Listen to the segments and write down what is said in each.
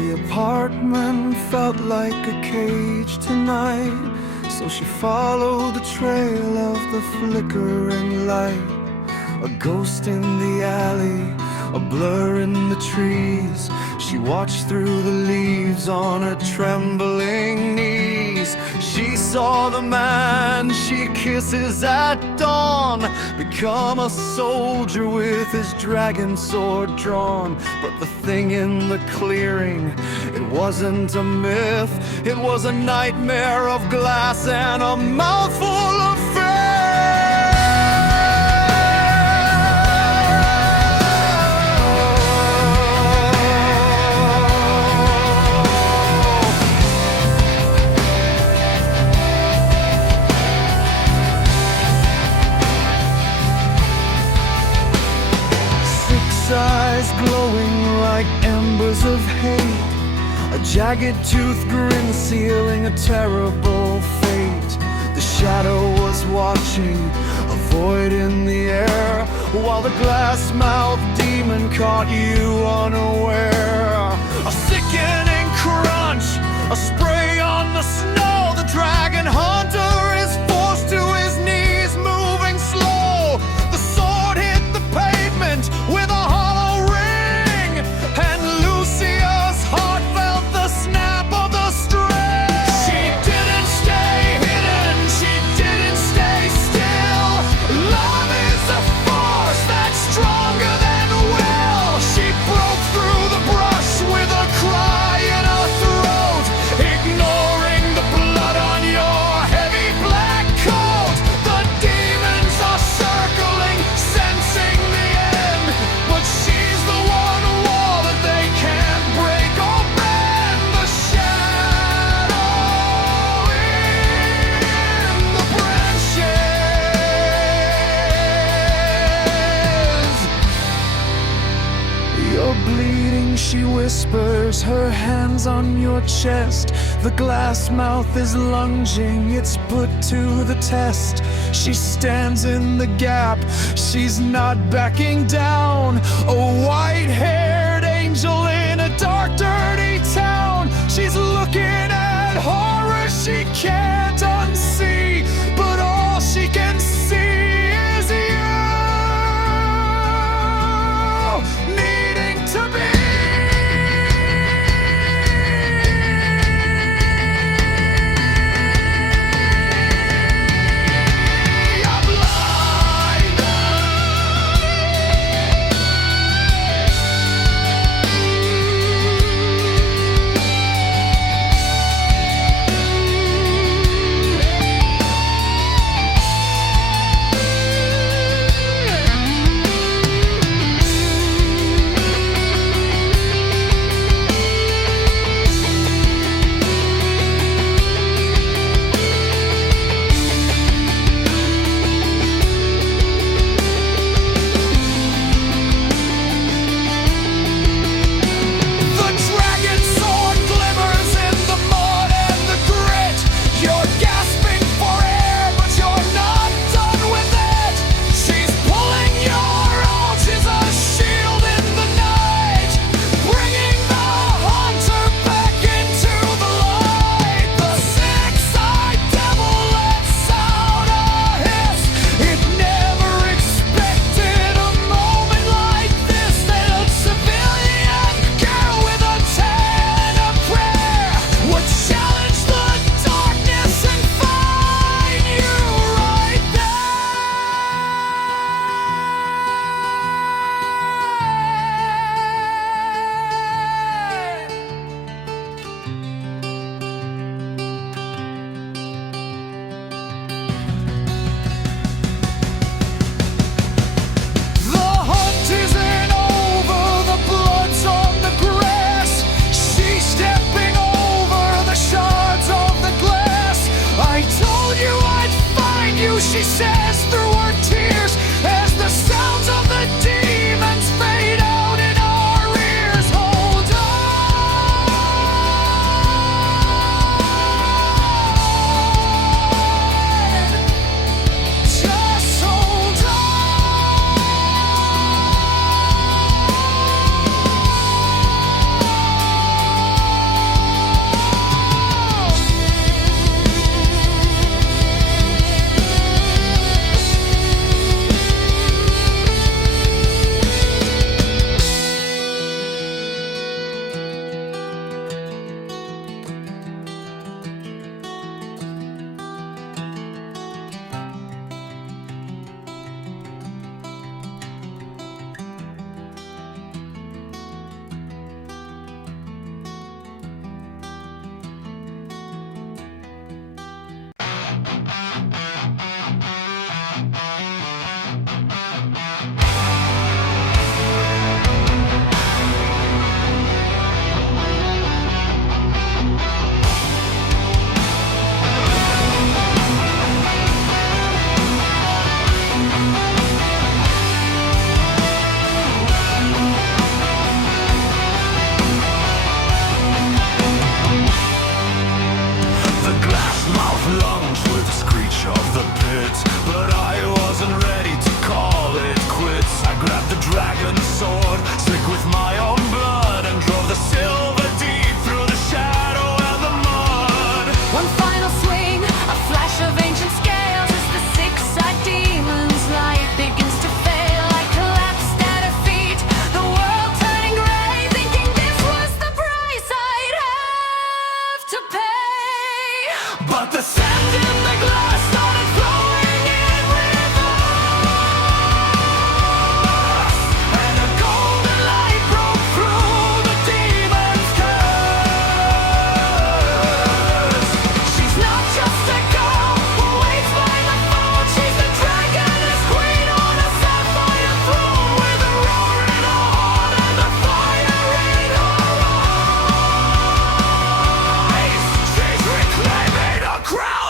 The apartment felt like a cage tonight, so she followed the trail of the flickering light. A ghost in the alley, a blur in the trees. She watched through the leaves on her trembling knees. She saw the man she kisses at dawn become a soldier with his dragon sword drawn. But the thing in the clearing, it wasn't a myth. It was a nightmare of glass and a mouthful of fear. 6 eyes glowing like embers of hate, a jagged tooth grin sealing a terrible fate. The shadow was watching, a void in the air, while the glass-mouthed demon caught you unaware. A sickening crunch, a spray on the snow. The dragon hunter is forced to his knees, moving slow. The sword hit the pavement with a hollow ring, and Lucia's heart felt the snap of the string. She didn't stay hidden, she didn't stay still. Love is a force that's stronger than will. She broke through the brush with a cry in her throat, ignoring the blood on your heavy black coat. The demons are circling, sensing the end, but she's the one wall that they can't break or bend. The shadow in the branches. You're bleeding, she whispers, her hands on your chest. The glass mouth is lunging, it's put to the test. She stands in the gap, she's not backing down. A white-haired angel in a dark, dirty town. She's looking at horror she can't unsee, but all she can see is you needing to be. she says through her tears, as the sounds of the demons fade out in our ears. Hold on, just hold on. But I wasn't ready to call it quits. I grabbed the dragon's sword, slick with my own blood, and drove the silver deep through the shadow and the mud. One final swing, a flash of ancient scales as the six-eyed demon's light begins to fail. I collapsed at her feet, the world turning gray, thinking this was the price I'd have to pay. But the sand in the glass started flowing in reverse, and a golden light broke through the demon's curse. She's not just a girl who waits by the phone. She's the dragoness queen on a sapphire throne, with a roar in her heart and the fire in her eyes. She's reclaiming a crown.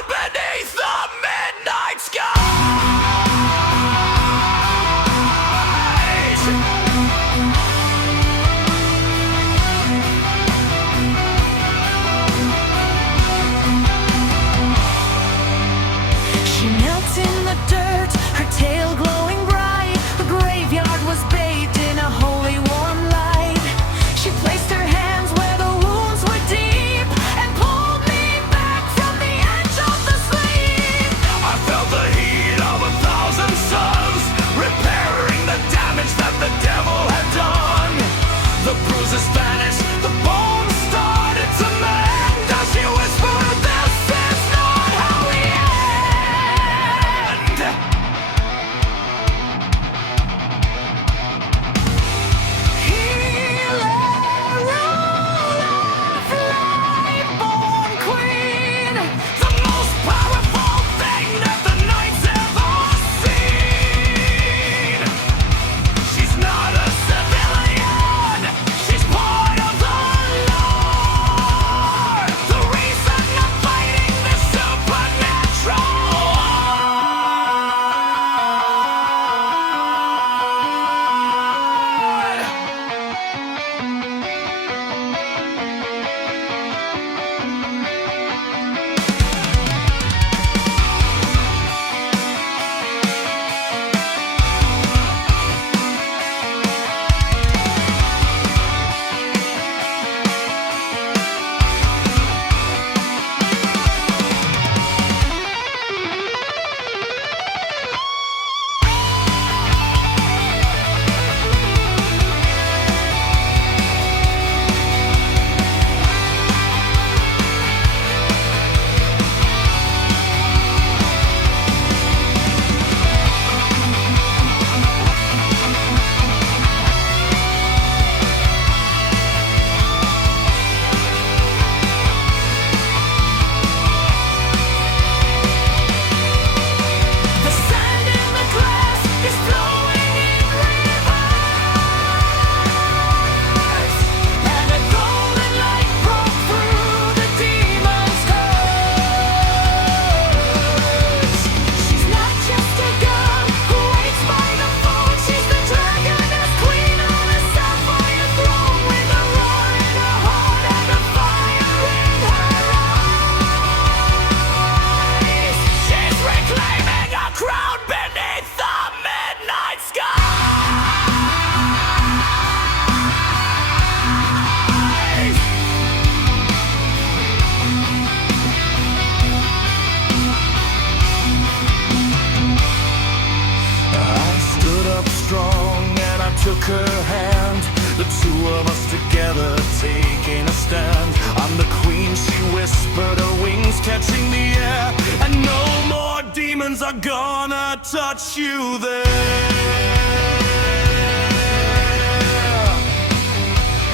her hand. The two of us together taking a stand. I'm the queen, she whispered, her wings catching the air. And no more demons are gonna touch you there.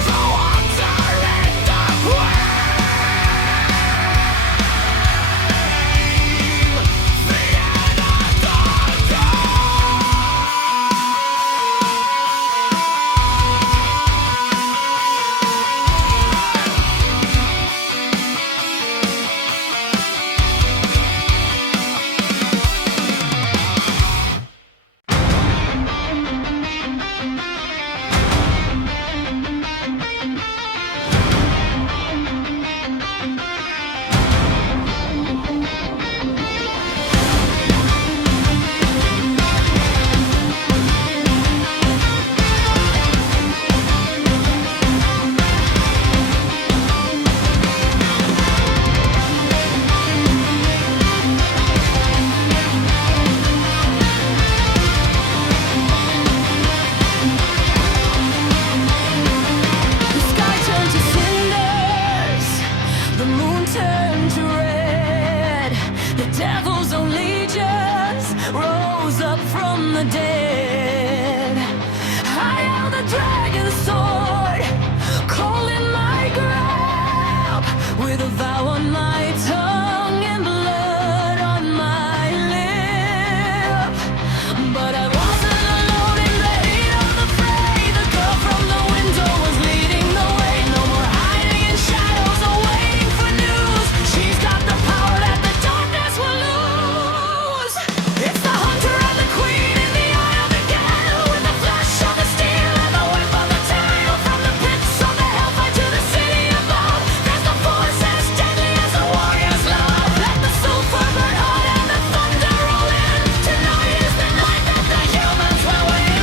The water in the flame, the end of the The sky turned to cinders, the moon turned to red. The devil's own legions rose up from the dead. I held the dragon's sword, calling my grab, with a vow on my tongue and blood on my lip. But I wasn't alone in the heat of the fray. The girl from the window was leading the way. No more hiding in shadows or waiting for news. She's got the power that the darkness will lose. It's the hunter and the queen in the eye of the gale, with the flash of the steel and the whip of the tail. From the pits of the hellfire to the city above, there's the force as deadly as a warrior's love. Let the sulfur burn hot and the thunder roll in. Tonight is the night that the humans will win.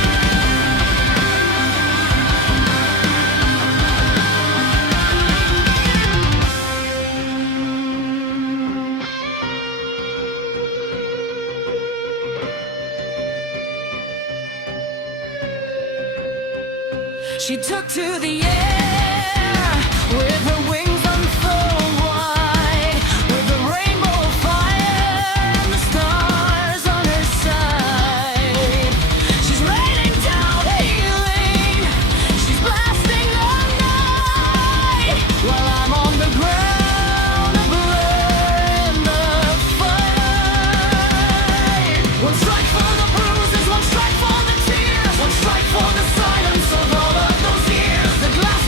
She took to the air with her wings unfurled wide, with the rainbow of fire and the stars on her side. She's raining down healing, she's blasting the night, while I'm on the ground, a blur in the fight. One strike for the bruises, one strike for the tears, one strike for the silence of all of those years. The glass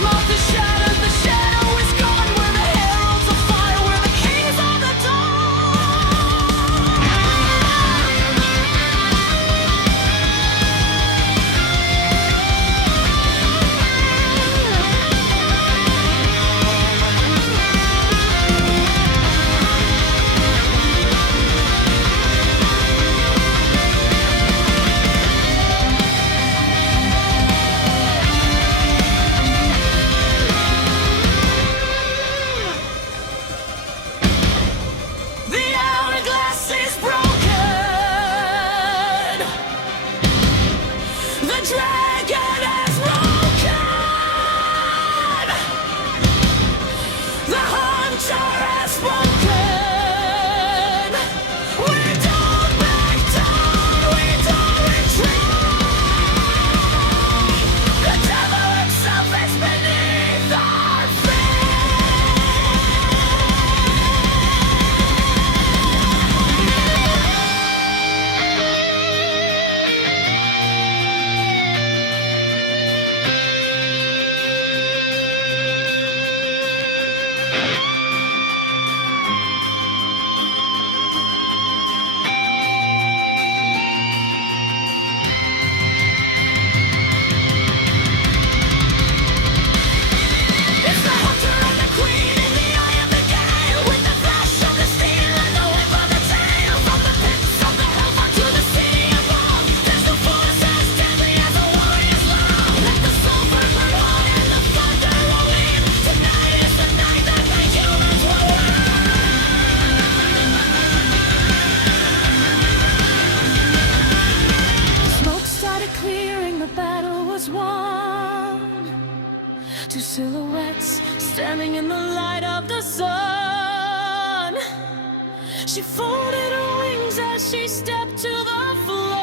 She folded her wings as she stepped to the floor,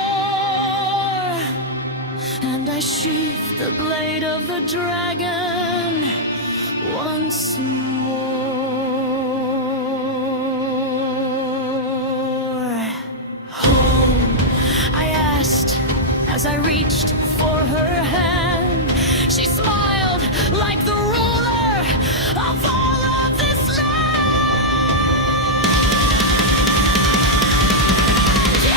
and I sheathed the blade of the dragon once more. Home, I asked as I reached for her hand. She smiled like the ruler of all of this land. She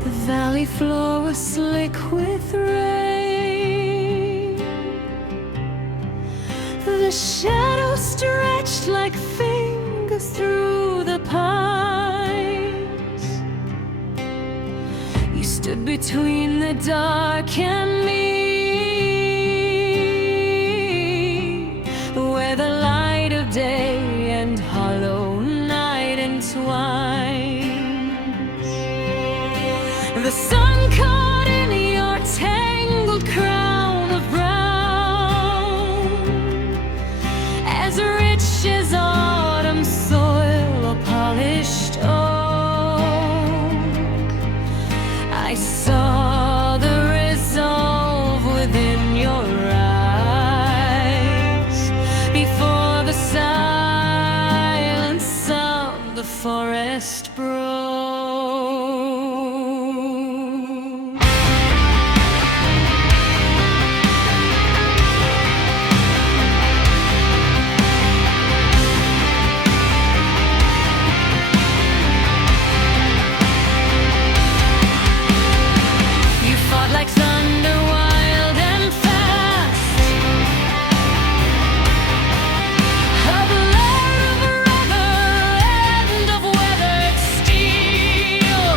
The valley floor was slick with rain. The shadows stretched like fingers through the pines. You stood between the dark and me, where the light of day and hollow night entwine. The sun caught in your tangled crown of brown, as rich as autumn soil or polished oak. I saw the resolve within your eyes before the silence of the forest broke. Like thunder, wild and fast, a blur of rubber and of weathered steel.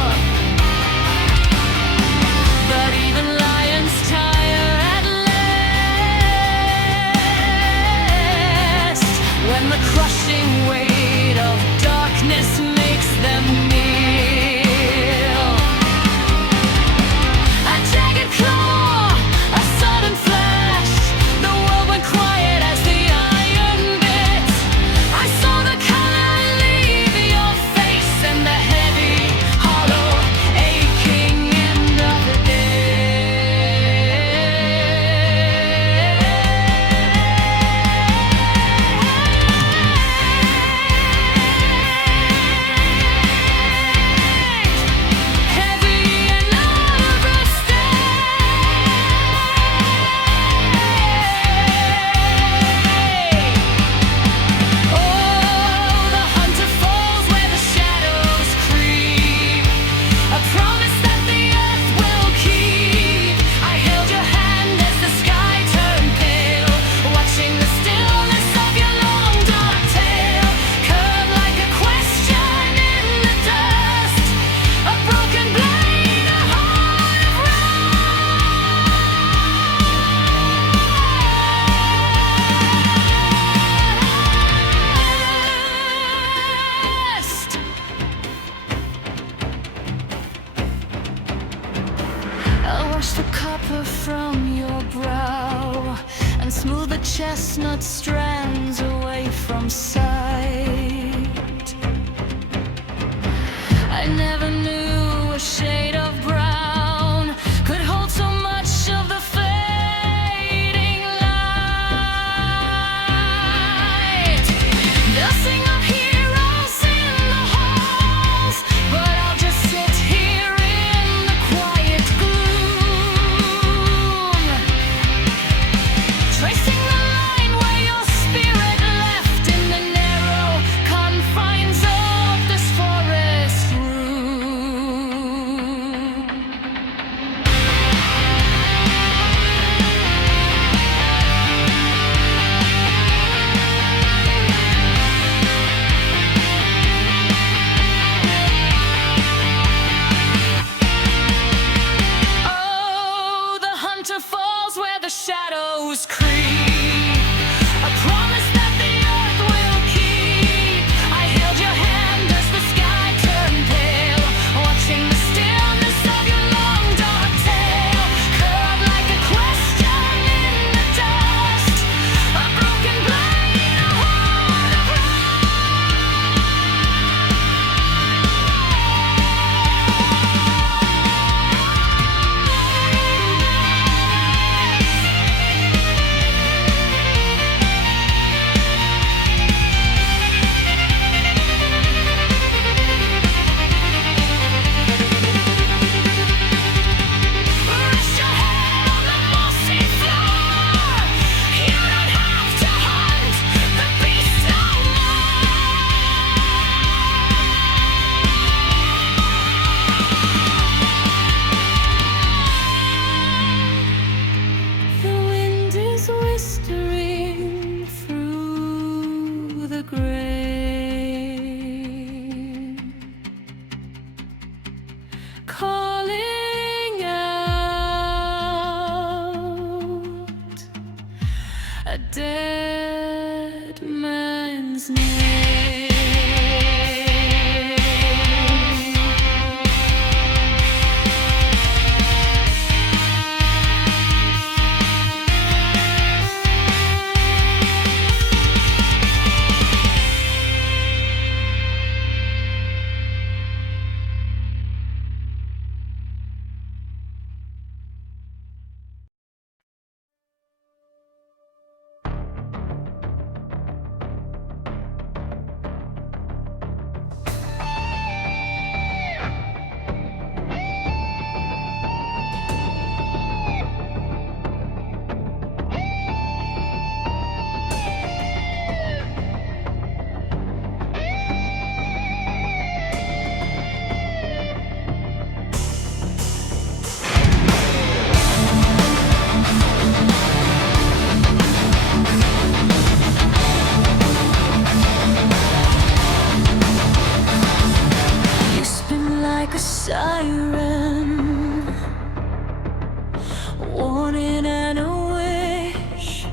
But even lions tire at last, when the crushing weight of darkness makes them kneel. Wash the copper from your brow and smooth the chestnut strands away from sight. I never knew a shade of brown could hold so much of the fading light. man's name. Like a siren, warning and a wish,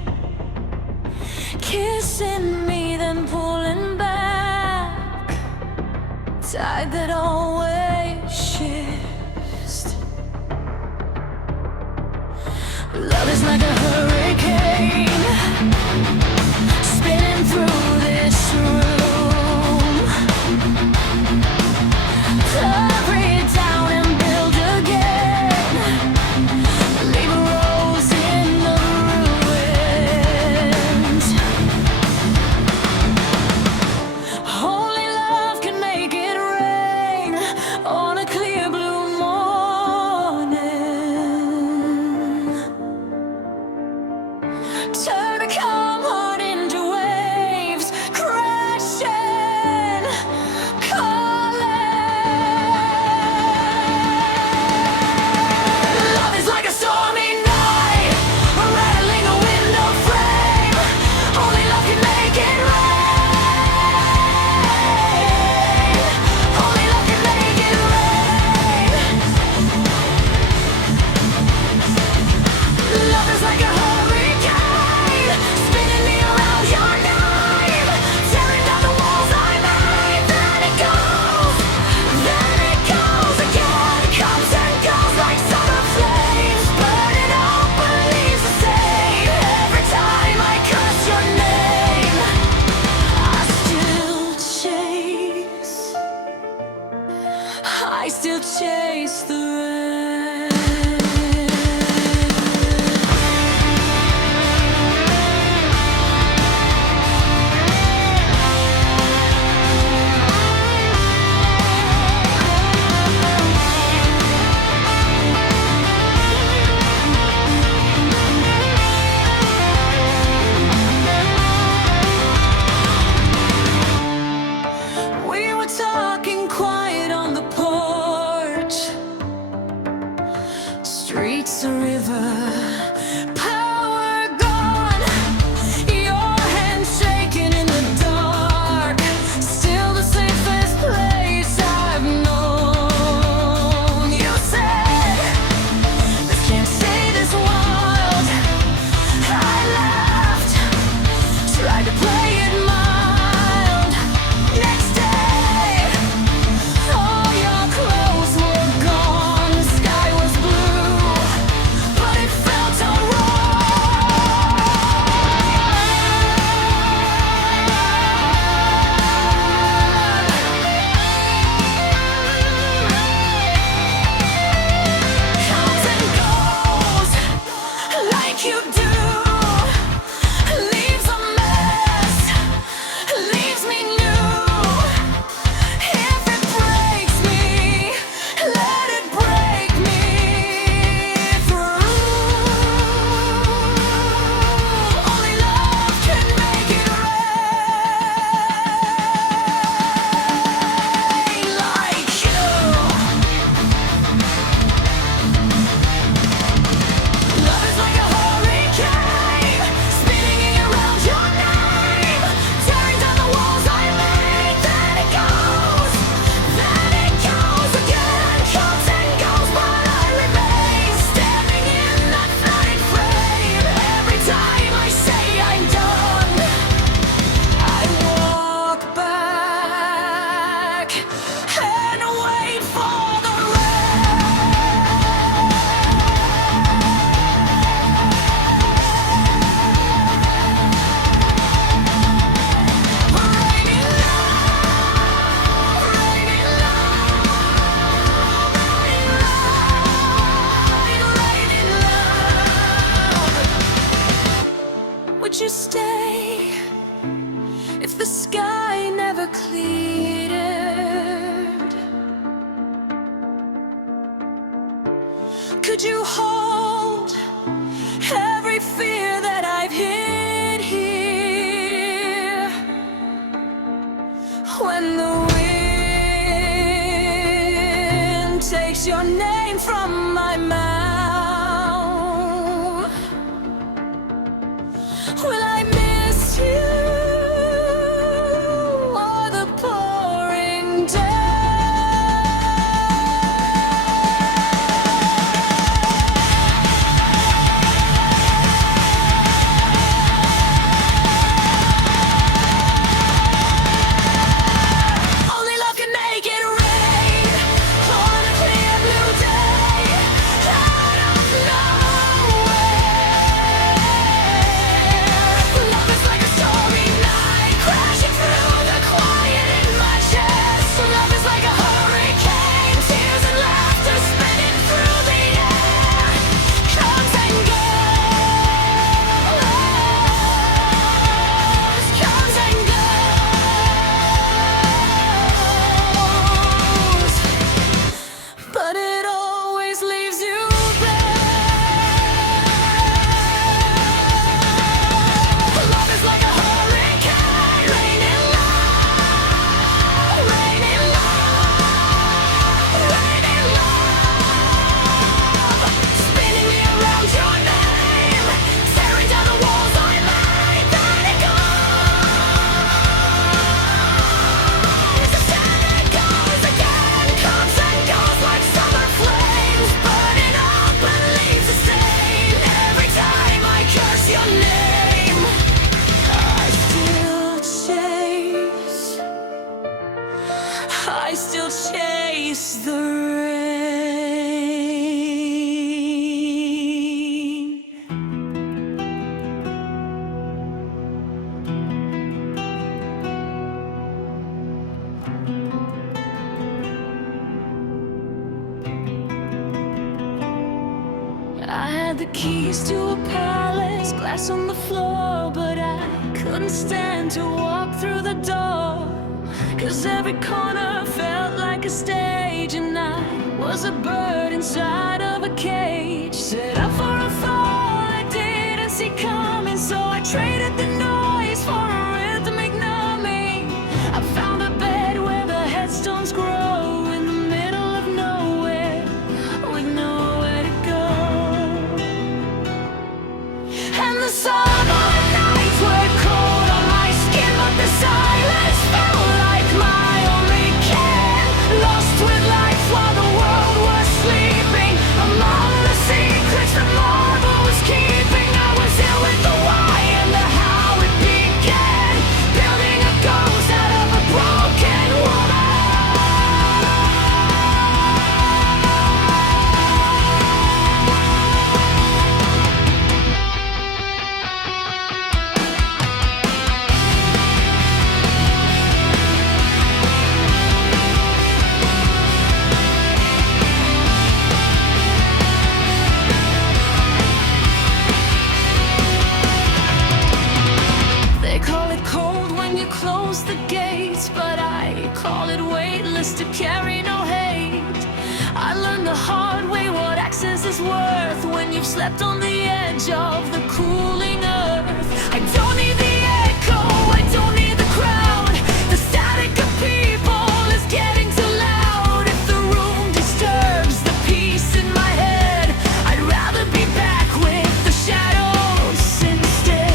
kissing me then pulling back, tide that always shifts. Love is like a hurricane, spinning through this room. Turn if the sky never cleared? Could you hold every fear that I've hid here? When the wind takes your name from my mouth, will I miss you or the pouring down? Only love can make it rain on a clear blue day, out of nowhere. Love is like a stormy night, crashing through the quiet in my chest. Love is like a hurricane, tears and laughter spinning through the air. Comes and goes, comes and goes, but it always leaves you bare. Love is like a hurricane, raining love, raining love, raining love, spinning me around your name, tearing down the walls I made. Then it goes again, comes and goes like summer flames, burning up and leaves a stain. Every time I curse your name, I still chase the rain. I had the keys to a palace, glass on the floor, but I couldn't stand to walk through the door. 'Cause every corner felt like a stage, and I was a bird inside of a cage, set up for a fall I didn't see coming. So I traded the noise for a rhythmic numbing. I found a bed where the headstones grow in the middle of nowhere, with nowhere to go. And the summer nights were cold on my skin, but the silence felt like my only kin. Lost with life while the world was sleeping, among the secrets the marble was keeping. I was ill with the why and the how it began, building a ghost out of a broken woman. They call it cold when you close the gates, but I call it weightless to carry no hate. I learned the hard way what access is worth when you've slept on the edge of the cooling earth. I don't need the echo, I don't need the crowd. The static of people is getting too loud. If the room disturbs the peace in my head, I'd rather be back with the shadows instead.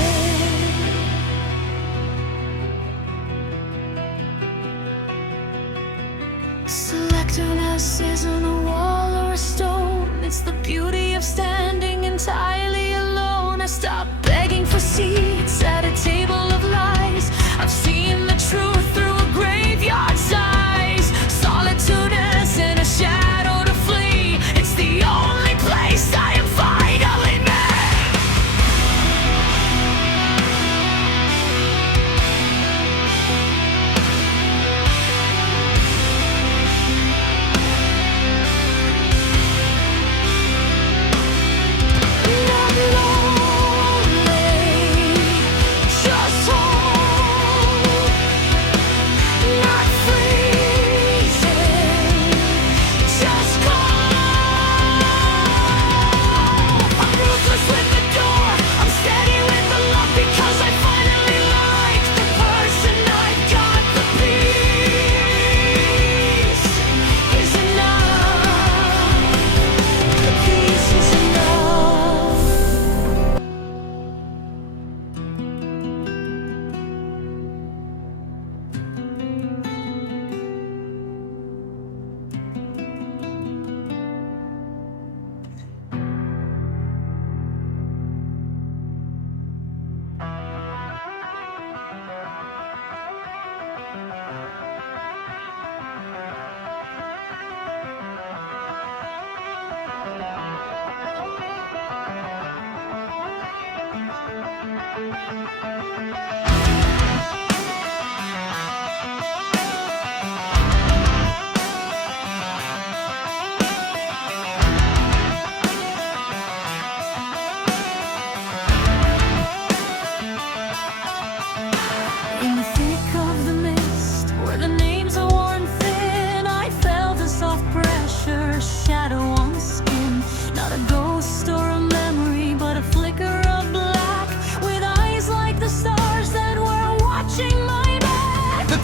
Selectedness isn't a wall or a stone, it's the beauty of standing entirely alone. I stopped begging for seats at a table of lies. I've seen the truth through a graveyard's eyes. Solitude isn't a shadow to flee, it's the only place I am finally me. Not alone.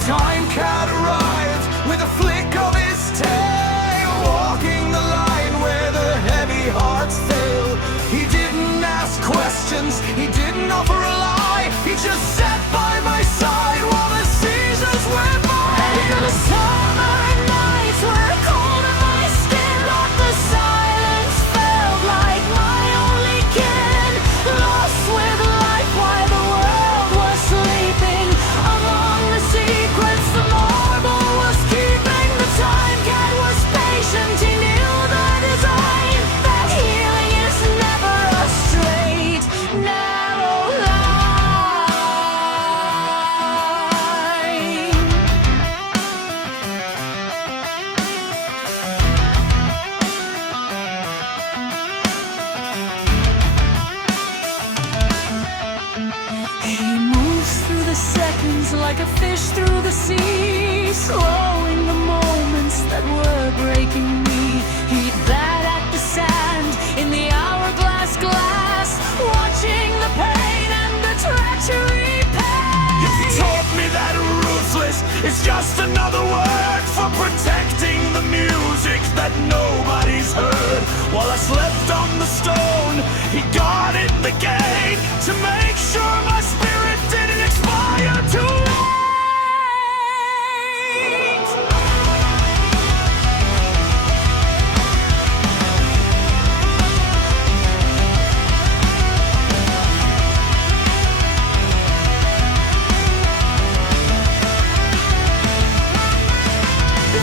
time cat arrived with a flick of his tail, walking the line where the heavy hearts fail. He didn't ask questions, he didn't offer a lie, he just sat by my side while the seasons went by. And the summer nights were cold in my skin, but the silence felt like my only kin, lost with life while the world was sleeping. Among the secrets the marble was keeping, the time cat was patient, he knew the design, that healing is never a straight, narrow line. He moves through the seconds like a fish through the sea, slowing the moments that were breaking me. He'd bat at the sand in the hourglass glass, watching the pain and the treachery pass. He taught me that ruthless is just another word for protecting the music that nobody's heard. While I slept on the stone, he guarded the gate to make sure my spirit didn't expire too late.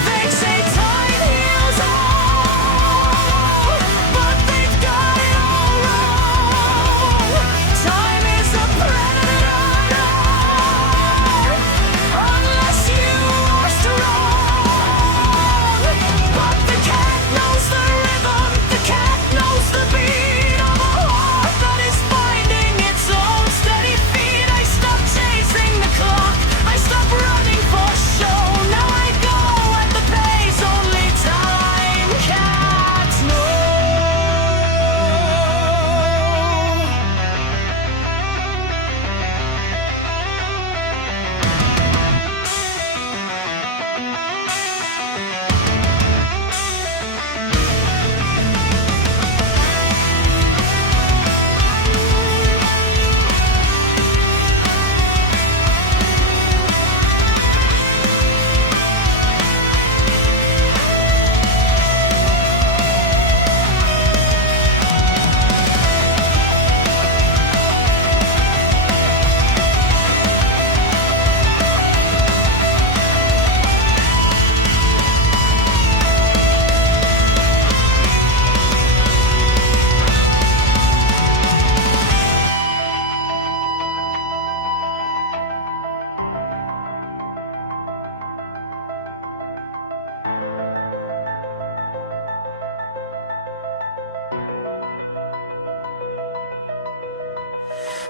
They say time heals all, but they've got it all wrong. Time is a predator, unless you are strong. But the cat knows the rhythm, the cat knows the beat of a heart that is finding its own steady feet. I stopped chasing the clock, I stopped running for show. Now I go at the pace only time cats know.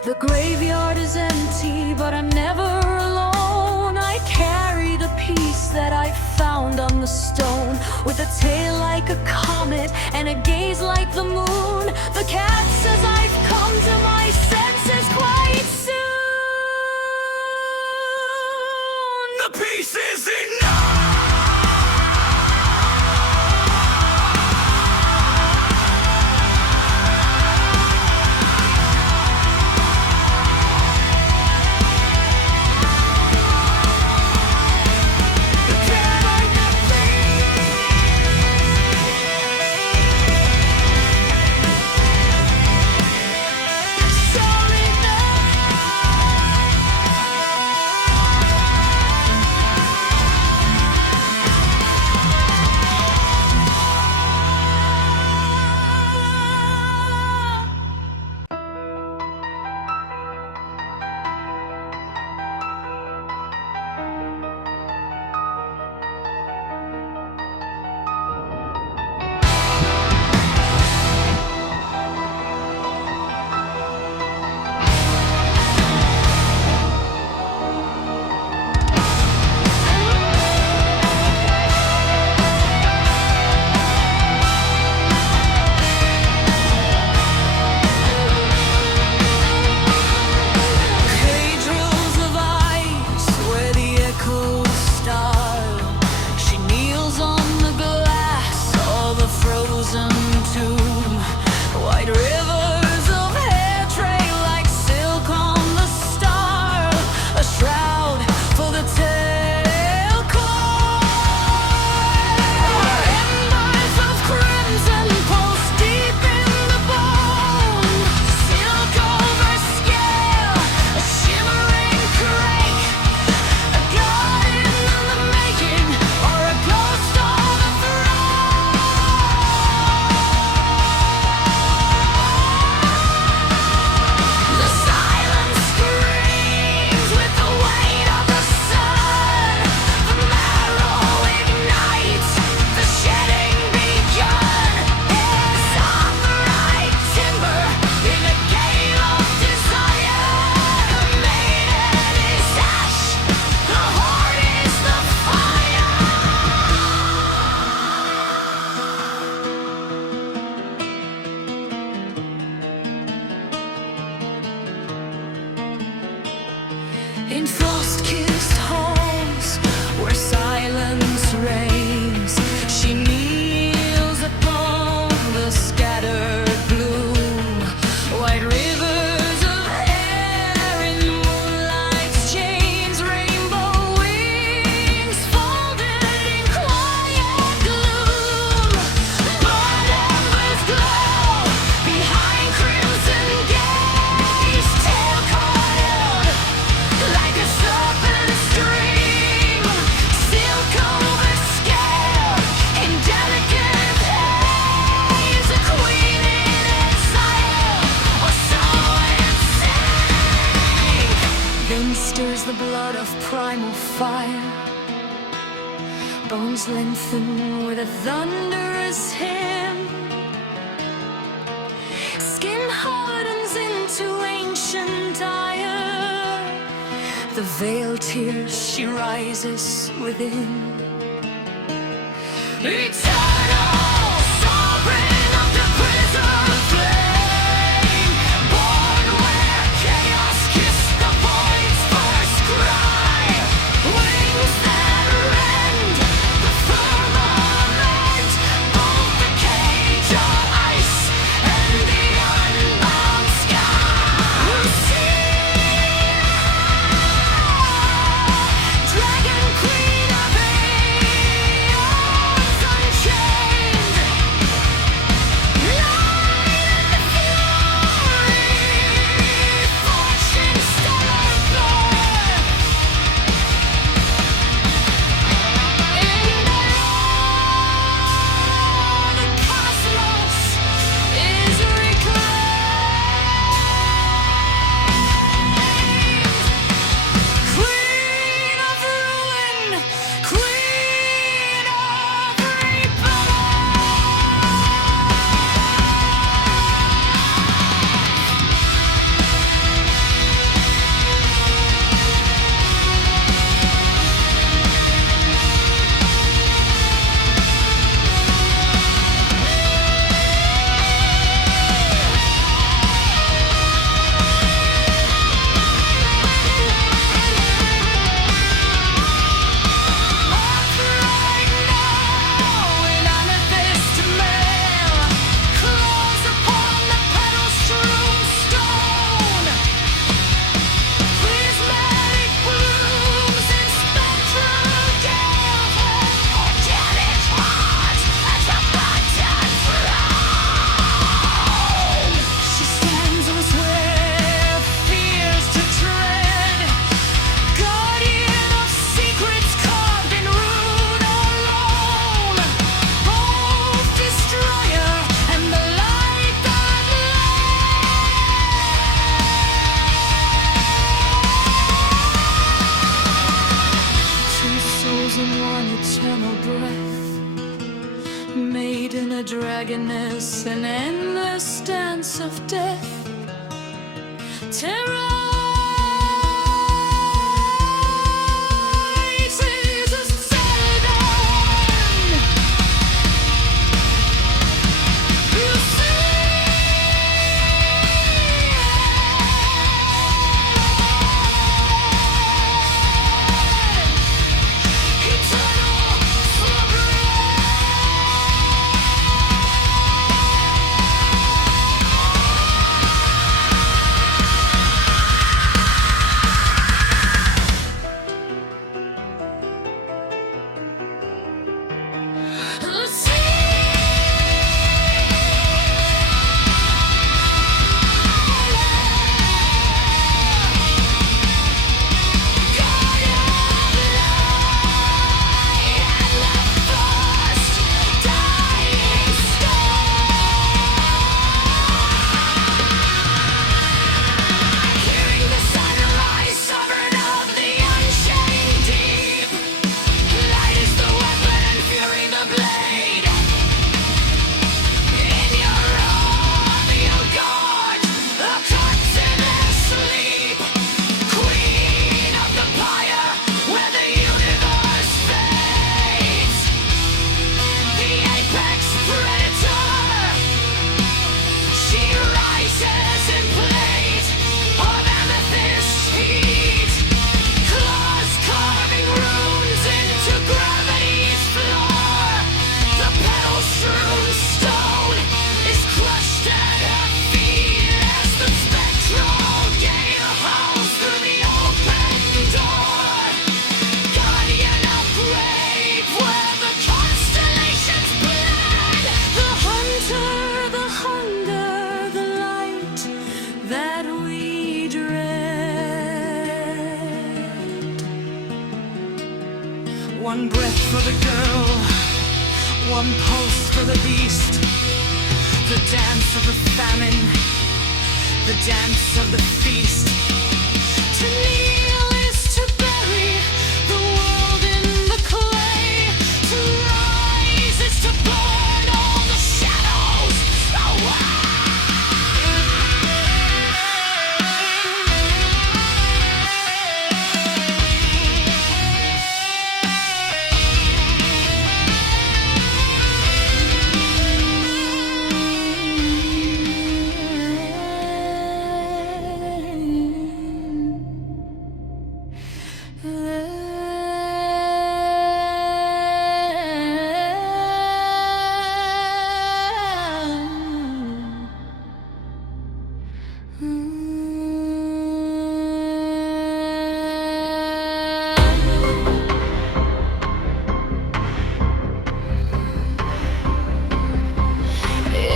The graveyard is empty, but I'm never alone. I carry the piece that I found on the stone, with a tail like a comet and a gaze like the moon. The cat says I've come to my senses quite soon. The piece is enough. Frost-kissed homes where silence reigns. She kneels upon the scattered bloom. White rivers of hair in moonlight's chains. Rainbow wings folded in quiet gloom. But embers glow behind crimson gaze. Tail coiled like a serpent string, silk over scale in delicate haze. A queen in exile, or so it sang. Then stirs the blood of primal fire. Bones lengthen with a thunderous hymn. Skin hardens into ancient ire. The veil tears, she rises within. Eternal sovereign of the prison flame, born where chaos kissed the void's first cry. Wings that rend the firmament, both the cage of ice and the unbound sky. Dragon queen of aeons unchained, light and fury, fortune stellar birth. In the cosmos is reclaimed. Queen of ruin, queen of right now in amethyst mail, claws upon the petal-strewn stone. Prismatic blooms in spectral gale, organic heart as a button throne. She stands on where fears to tread, guardian of secrets carved in rune alone, both destroyer and the light that lay. Two souls in one eternal breath, made in a dragoness, an endless dance of death. Terror rises a Celadon. You see, eternal slumber. One breath for the girl, one pulse for the beast. The dance of the famine, the dance of the feast. To kneel is to bury the world in the clay. To rise is to burn all the shadows away.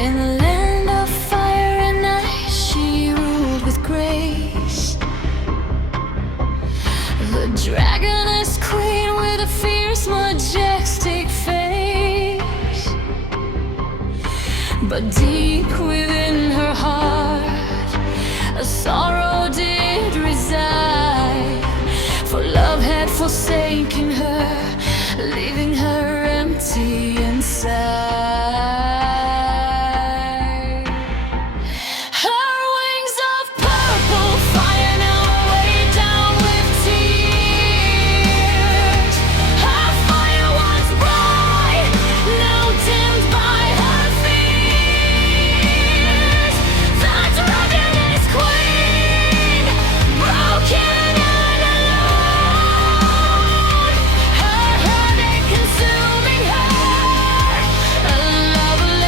In a land of fire and ice, she ruled with grace. The dragoness queen with a fierce, majestic face. But deep within her heart, a sorrow did reside. For love had forsaken her, leaving her empty inside. Her wings of purple fire now weighed down with tears. Her fire once bright, now dimmed by her fears. That rebellious queen, broken and alone. Her heartache consuming her, a loveless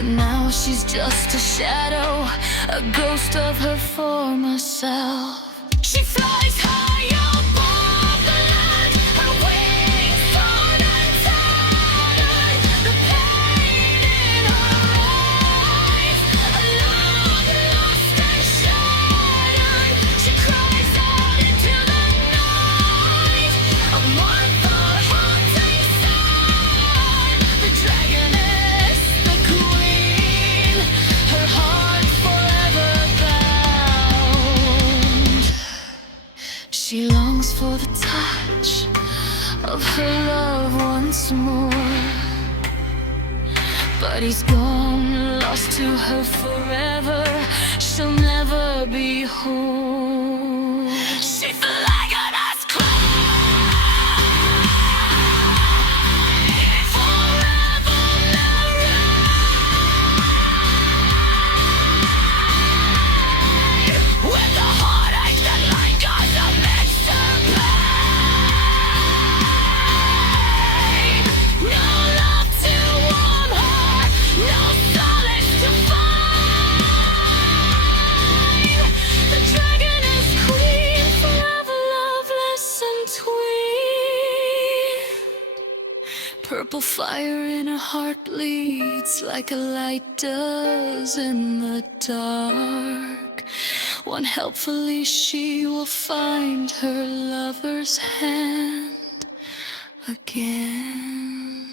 But now she's just a shadow, a ghost of her former self. She flies high above the land, her wings torn and tattered, the pain in her eyes, a love lost and shattered. She cries out into the night, a mournful haunting sound. The dragoness, the queen, her heart forever bound. She longs for the touch of her love once more, but he's gone, lost to her forever. She'll never be whole. She flagonous cry, forever married, with the heartache that lingers amidst her pain. No love to warm her, no solace to find. The dragon is queen, forever loveless and tweed. Purple fire in her heart bleeds like a light does in the dark. One helpfully she will find her lover's hand again.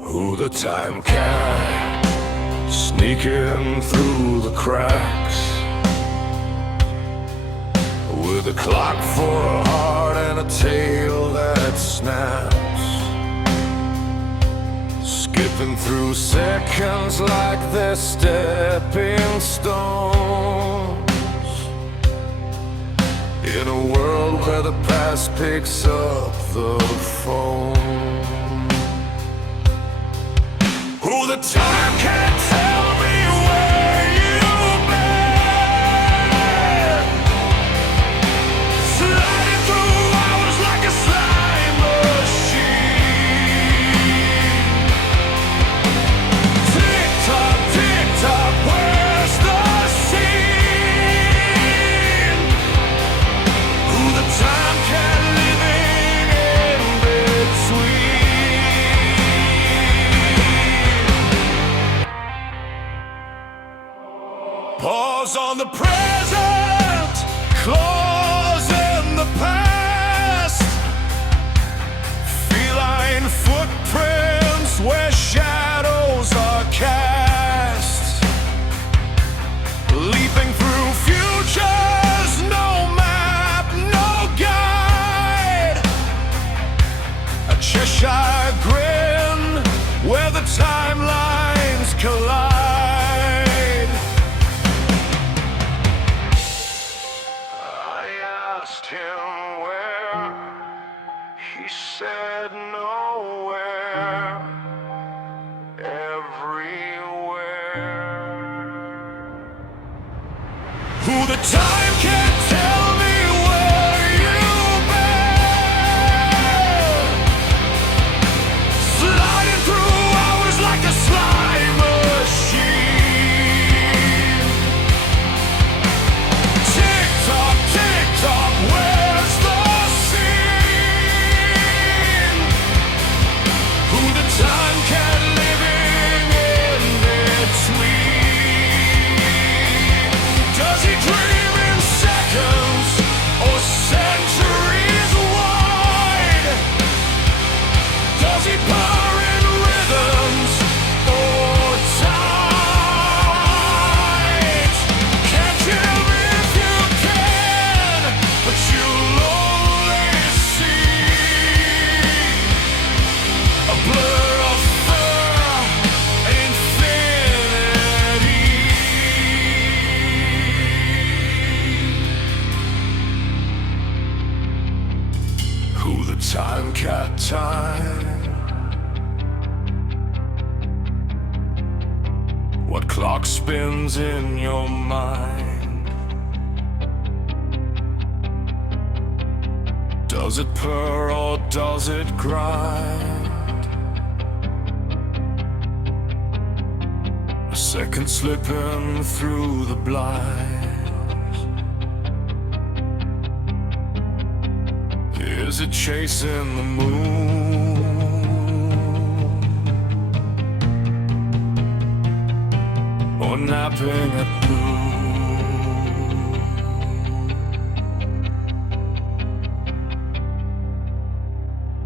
Who the time can sneaking through the cracks, with a clock for a heart and a tail that snaps, skipping through seconds like they're stepping stones, in a world where the past picks up the phone. Who the time can tell me where you've been, sliding through hours like a slime machine. Tick tock, where's the scene? Who the time can living in between. Pause on the present, claws in the past, feline footprints where shadows are cast, leaping through futures, no map, no guide, a Cheshire grin where the timelines collide. Asked him where, he said nowhere, everywhere. Who the time can tell me where you've been, sliding through hours like a slime machine. Tick tock, where's the scene? Who the time can living in between? Does he dream in seconds? Time cat time. What clock spins in your mind? Does it purr or does it grind? A second slipping through the blinds. Is it chasing the moon? Or napping at noon?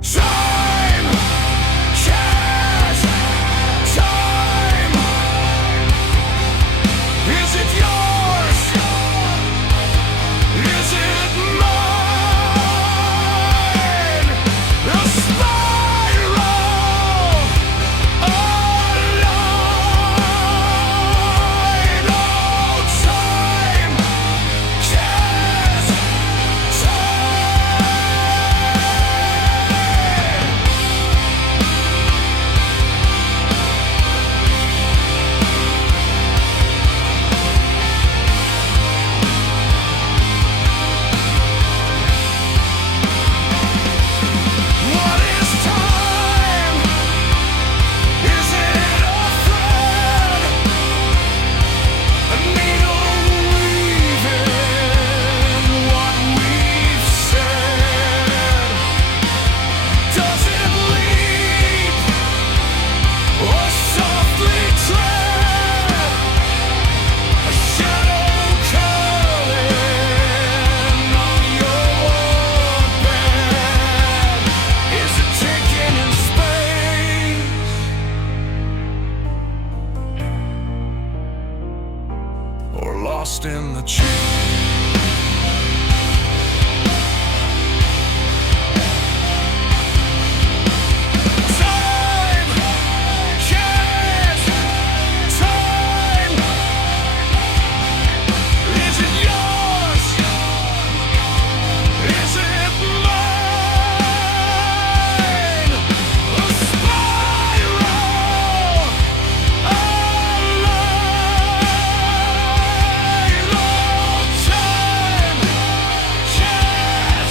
Time! Cat! Time! Is it yours? Is it mine? A spiral, a line. Oh, time, cat, time. What is time? Is it a thread? A needle weaving what we've said. Does it leap or softly tread? A shadow curling on your bed. Is it taken in space or lost in the chain? Time, cat, time. Is it yours? Is it mine? A spiral, a line. Oh, time, cat,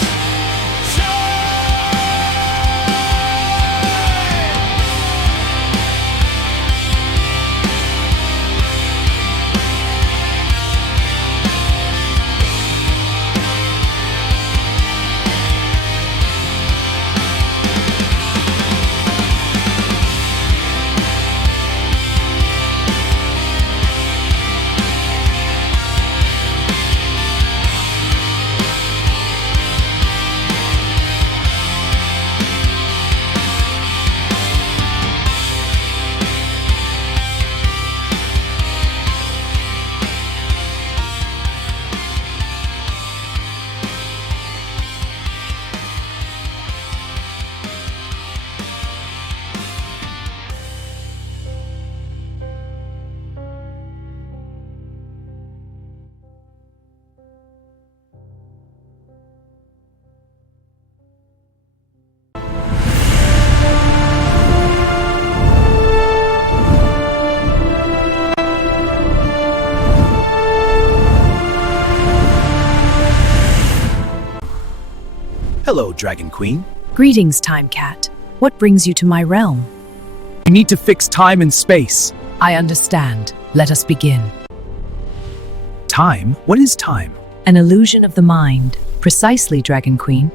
Hello, Dragon Queen. Greetings, Time Cat. What brings you to my realm? We need to fix time and space. I understand. Let us begin. Time? What is time? An illusion of the mind. Precisely, Dragon Queen.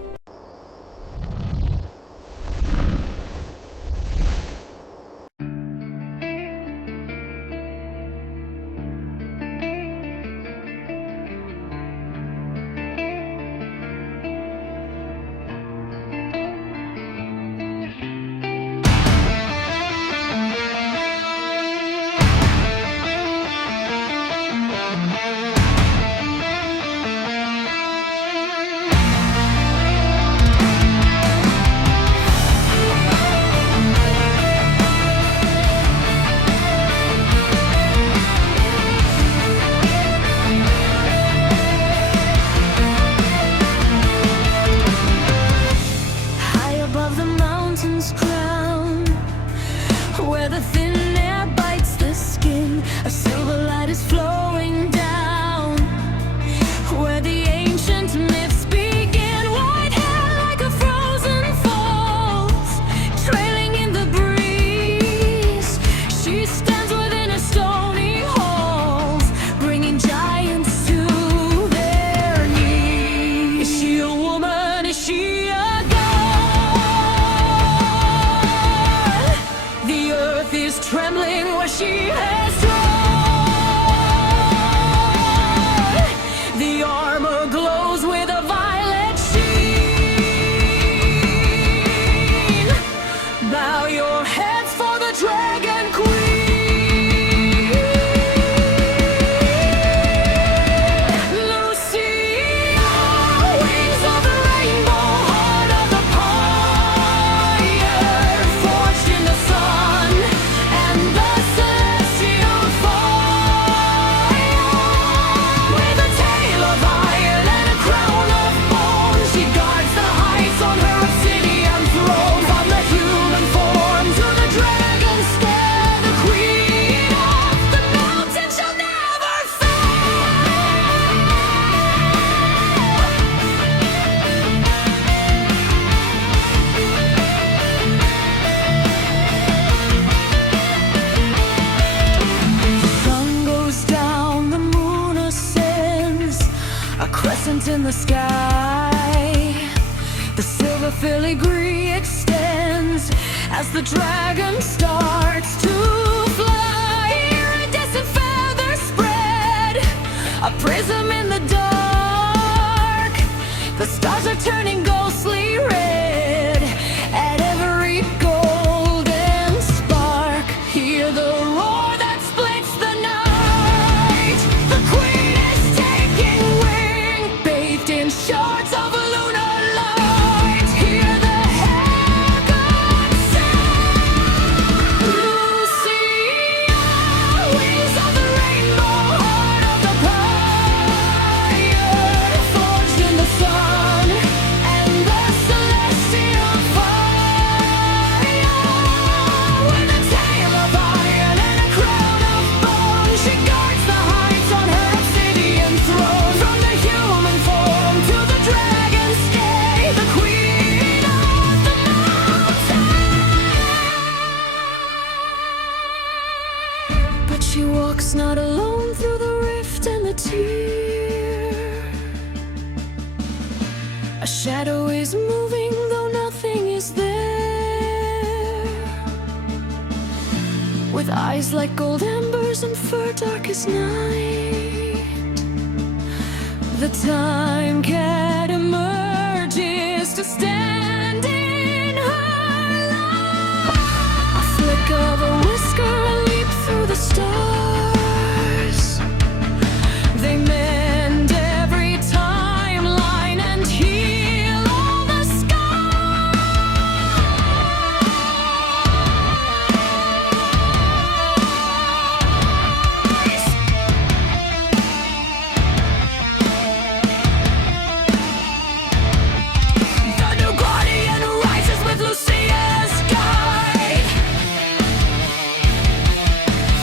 crescent in the sky. The silver filigree extends as the dragon starts to fly. Iridescent feathers spread, a prism in the dark. The stars are turning ghostly red at every golden spark. Hear the roar that splits the night. The queen is taking wing, bathed in shards of lunar light. Hear the heaven sing. Lucia, wings of the rainbow, heart of the fire, forged in the sun and the celestial fire. With a tail of iron and a crown of bone, she guards the heights on her obsidian throne. From the human form to the dragon's stay, the queen of the mountain. But she walks not alone through the rift and the tear. A shadow is moving, though nothing is there. With eyes like gold embers and fur dark as night, the time cat emerges to stand in her light. A flick of a whisker, a leap through the stars. They mend every timeline and heal all the scars. The new guardian rises with Lucia's guide.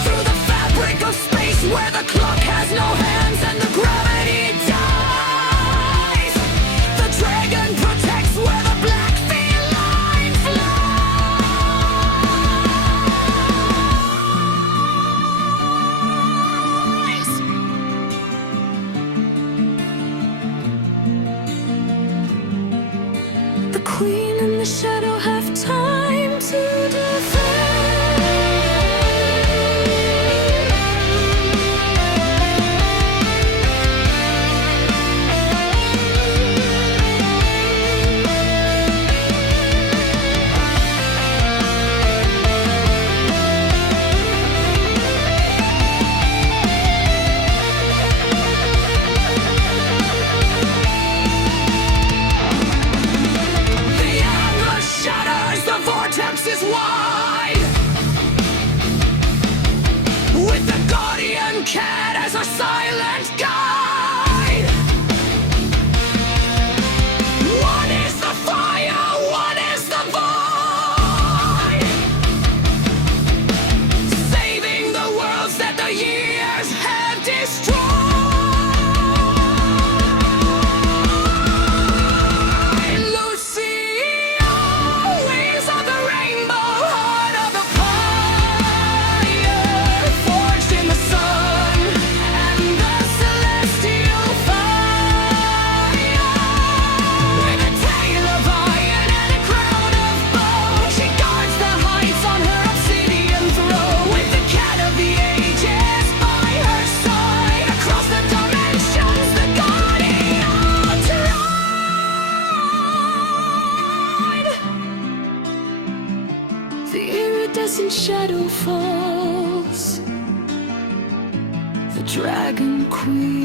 Through the fabric of space where the clock has no hands and the gravity dies. The dragon protects where the black feline flies. The queen and the shadow have time to The endless shatters, the vortex is wide. With the guardian cat as our silent guide. One is the fire, one is the void. Saving the worlds that the years have destroyed. Lucia, wings of the rainbow, heart of the fire, forged in the sun and the celestial fire. With a tail of iron and a crown of bone, she guards the heights on her obsidian throne. With the cat of the ages by her side, across the dimensions, the guardian tried. The iridescent shadow falls, the dragon queen.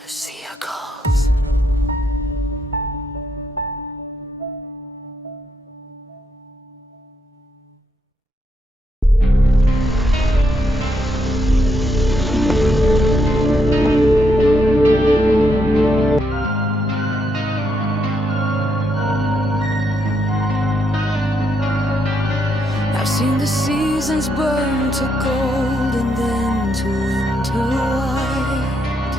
Lucia calls. I've seen the seasons burn to gold and then to winter white.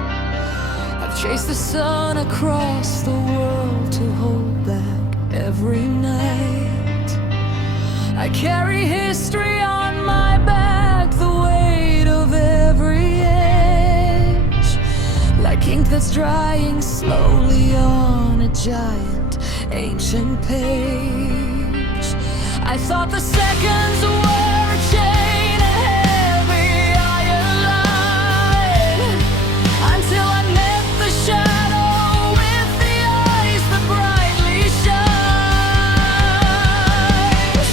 I've chased the sun across the world to hold back every night. I carry history on my back, words drying slowly on a giant ancient page. I thought the seconds were a chain, a heavy iron line, until I met the shadow with the eyes that brightly shine.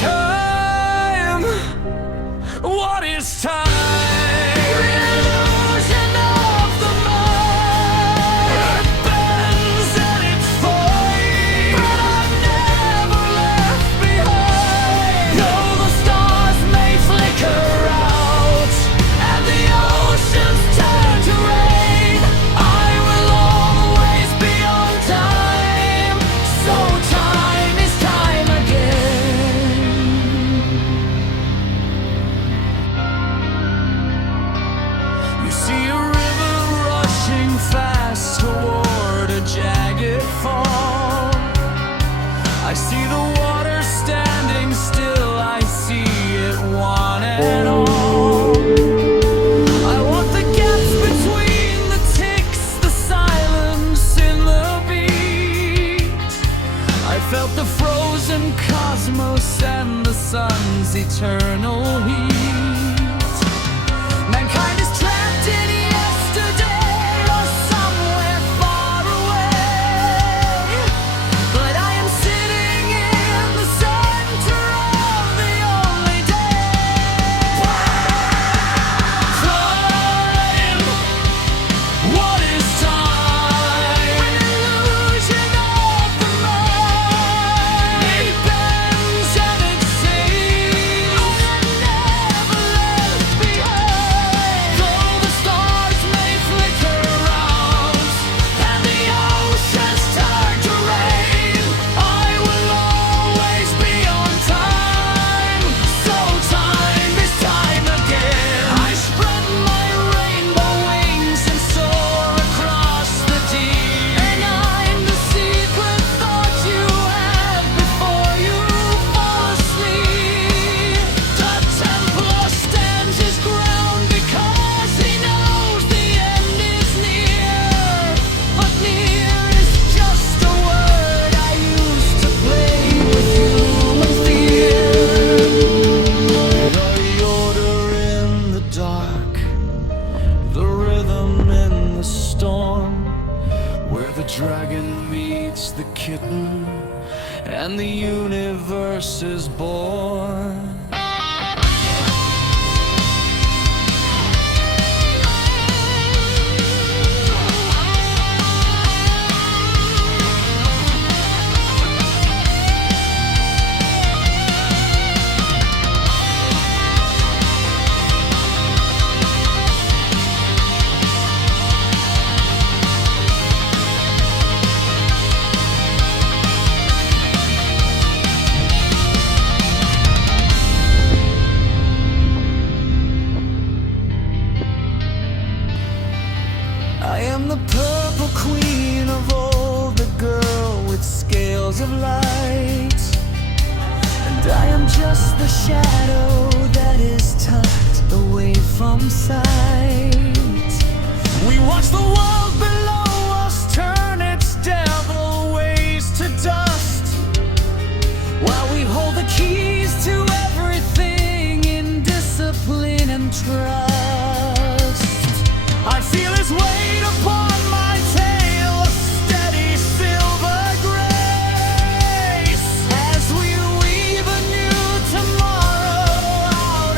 Time, what is time? Illusion of the mind, it bends and it fades, but I'm never left behind. Though the stars may flicker out and the oceans turn to rain, I will always be on time. So time is time again. You see a river rushing fast toward a jagged fall. I see the water standing still, I see it one and all. I want the gaps between the ticks, the silence in the beat. I felt the frozen cosmos and the sun's eternal heat. Mankind is trapped in yesterday or somewhere far away, but I am sitting in the center of the only day. Time, what is time? An illusion of the mind, it bends and it fades, never left behind. Though the stars may flicker out and the oceans turn to rain, I will always be on time. So time is time again. I spread my rainbow wings and soar across the deep, and I'm the secret thought you have before you fall asleep. The Templar stands his ground because he knows the end is near, but near is just a word I used to play with human fear. The order in the dark, the rhythm in the storm, where the dragon meets the kitten and the universe is born. I am the purple queen of old, the girl with scales of light, and I am just the shadow that is tucked away from sight. We watch the world below us turn its devil ways to dust, while we hold the keys to everything in discipline and trust. I feel his weight upon my tail, a steady silver grace, as we weave a new tomorrow out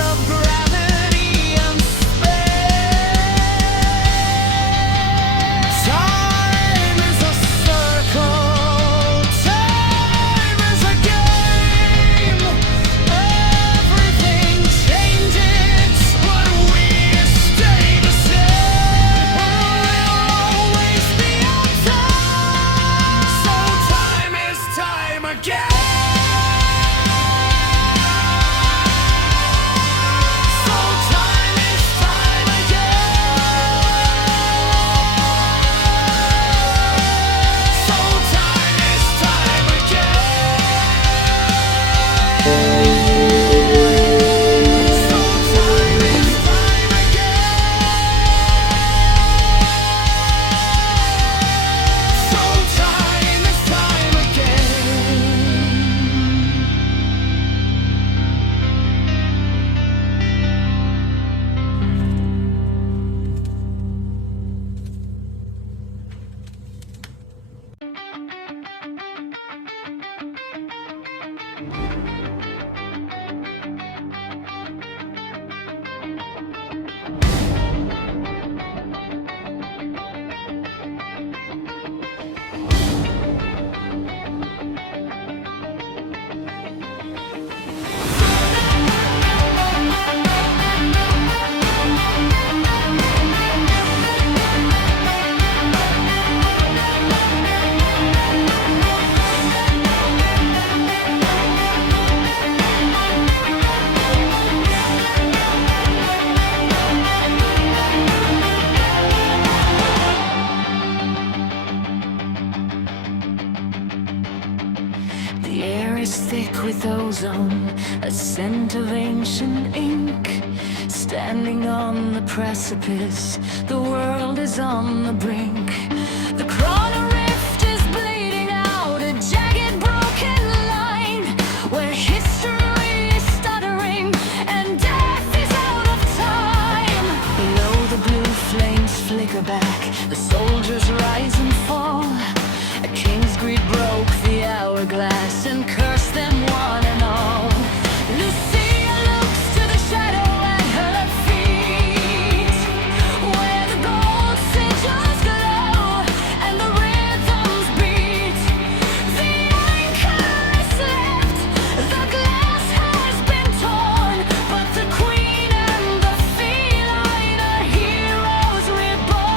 a scent of ancient ink. Standing on the precipice, the world is on the brink. The chrono rift is bleeding out, a jagged broken line, where history is stuttering and death is out of time. Below the blue flames flicker back, the soldiers rise and fall. A king's greed broke the hourglass and cursed them one and all. Lucia looks to the shadow at her feet, where the gold sigils glow and the rhythms beat. The anchor is slipped, the glass has been torn, but the queen and the feline are heroes reborn.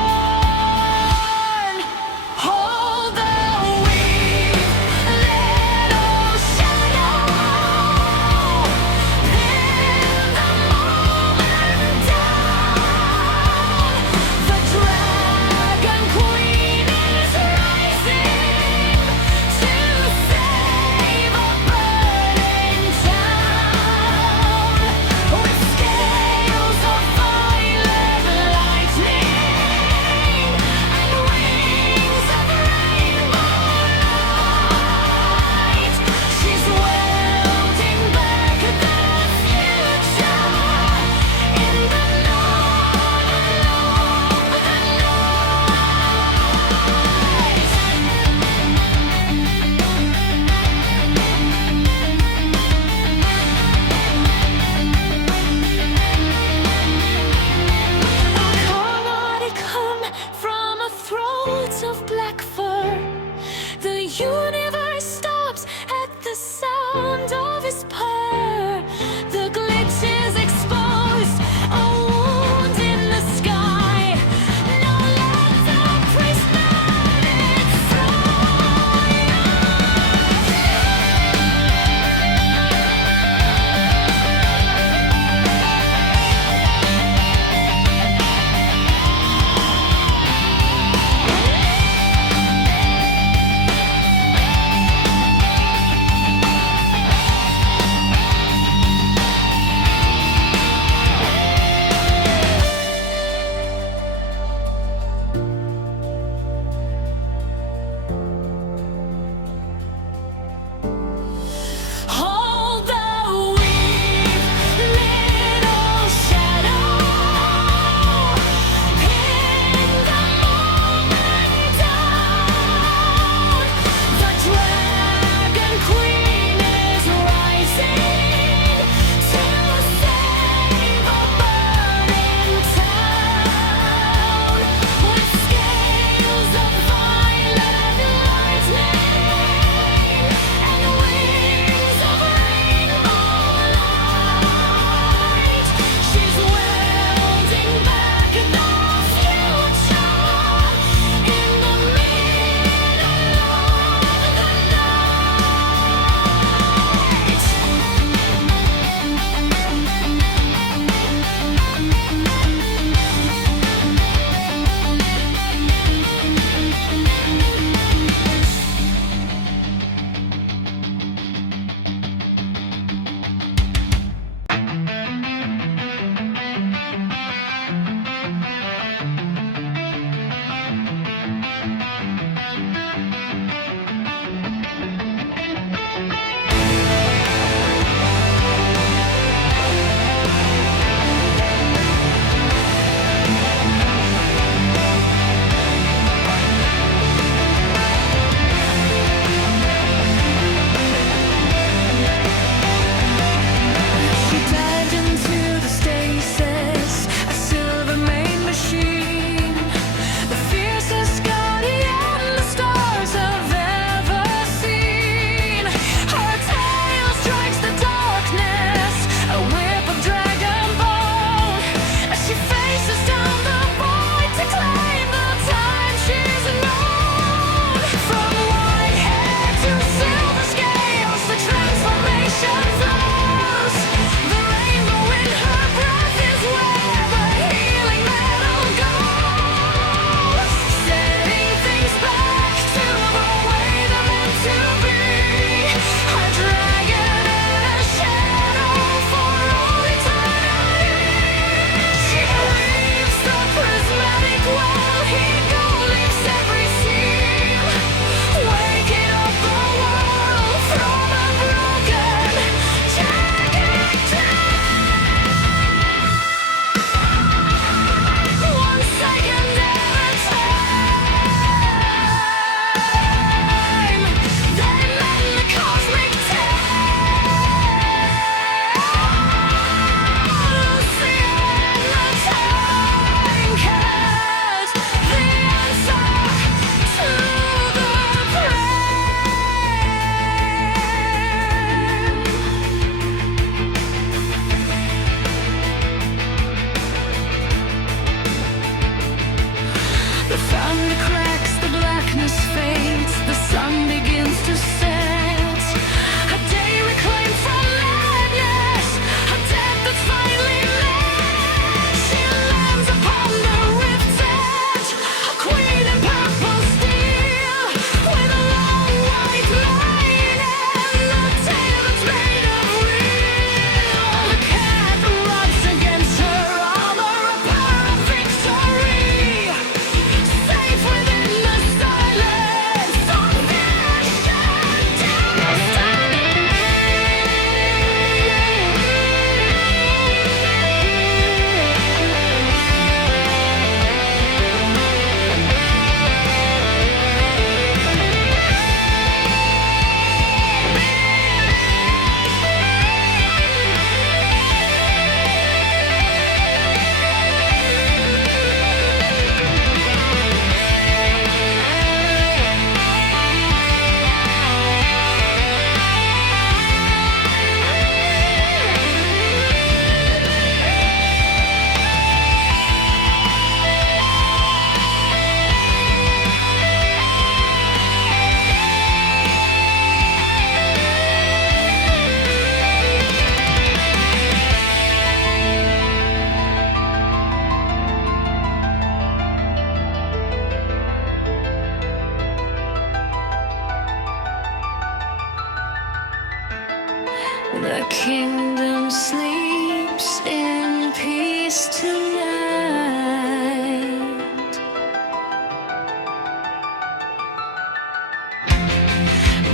us tonight.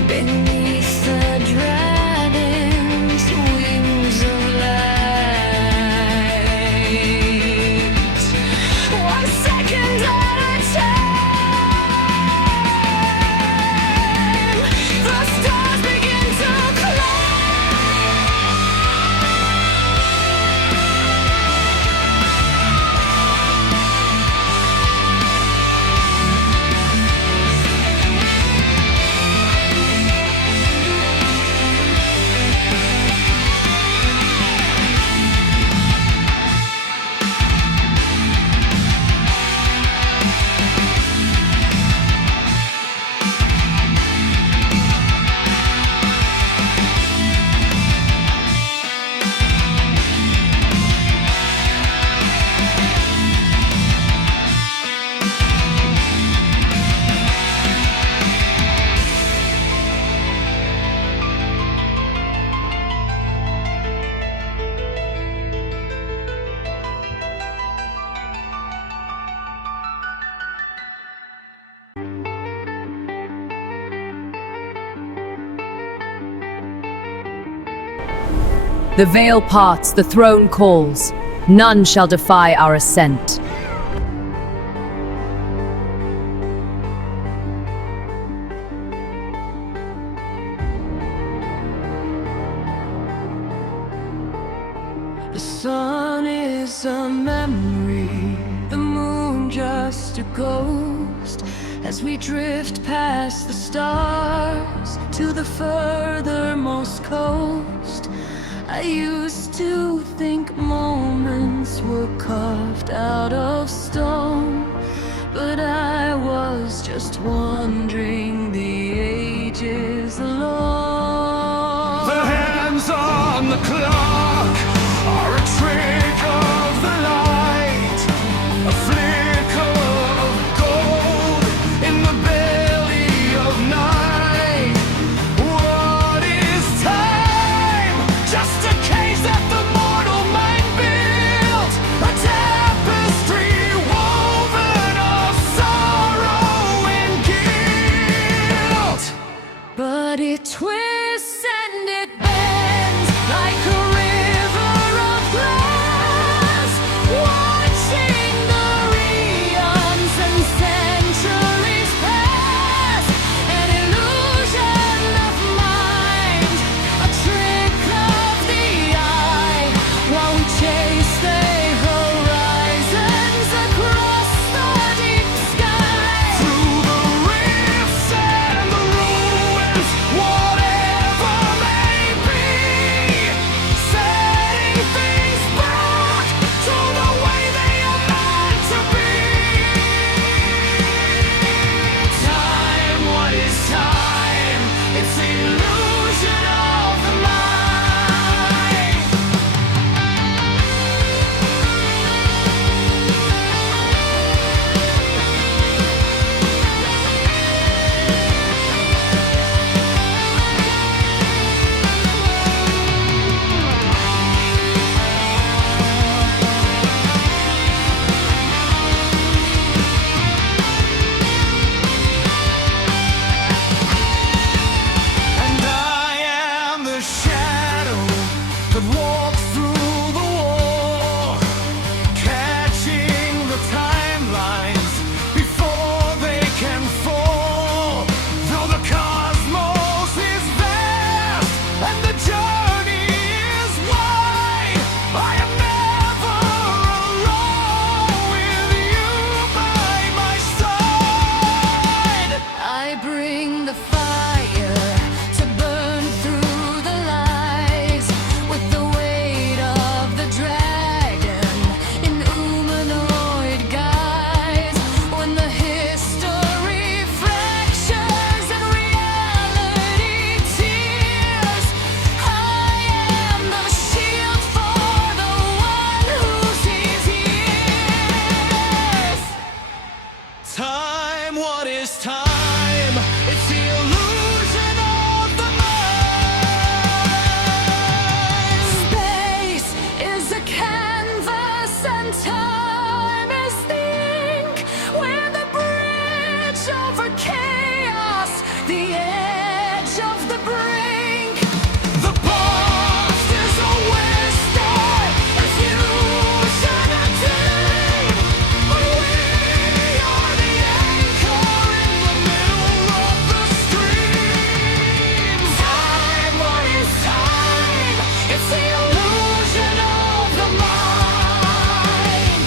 Beneath the dragon's wings of light, 1 second at a time, the stars begin to The veil parts, the throne calls. None shall defy our ascent. The sun is a memory, the moon just a ghost, as we drift past the stars to the furthermost coast. I used to think moments were carved out of stone, but I was just wandering the ages alone. The hands on the clock are a trick of the light, a flicker of gold in the belly of night. What is time? Just a cage that the mortal mind built, a tapestry woven of sorrow and guilt. and time is the ink. We're the bridge over chaos, the edge of the brink. The past is a wasted as humanity, but we are the anchor in the middle of the stream. Time, what is time? It's the illusion of the mind.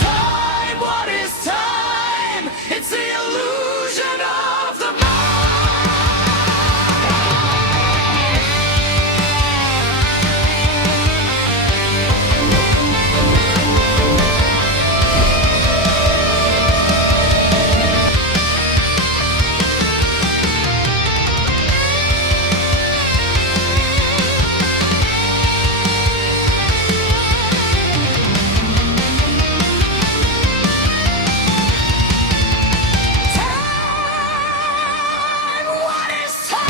Time, what is time? It's the illusion of the mind. Time, what is time?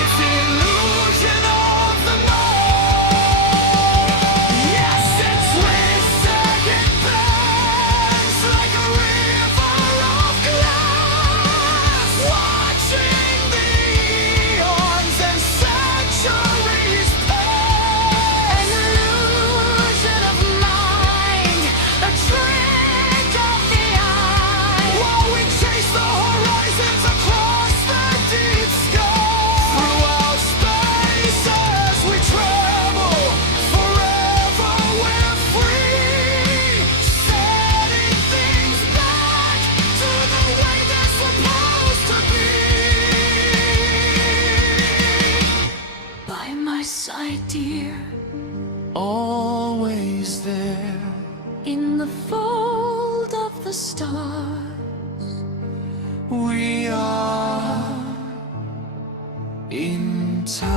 It's the illusion of the mind. Yes, it's 3-second bangs like a river of glass, watching the eons and centuries pass. An illusion of mind, a trick of the eye. While we chase the horizons across the deep sky, throughout space as we travel, forever we're free, setting things back to the way they're supposed to be. By my side, dear, Always there, in the fold of the stars. we are in time.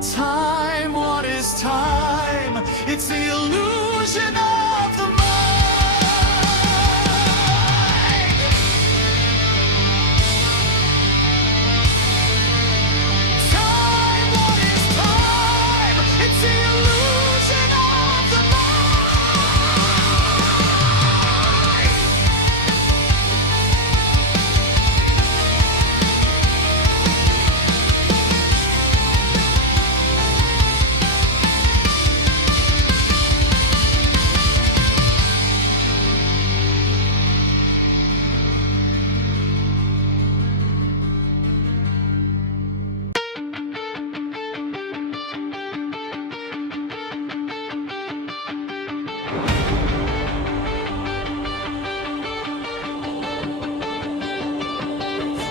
Time, what is time? It's the illusion of the mind. Time, what is time? It's the illusion of the mind.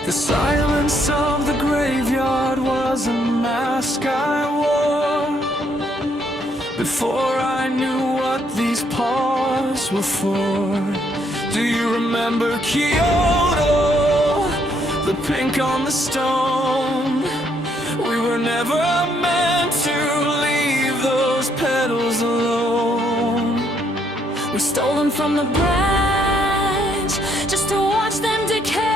The silence of the graveyard was a mask I wore before I knew what these paws were for. Do you remember Kyoto? The pink on the stone. We were never meant to leave those petals alone. We stole them from the branch just to watch them decay.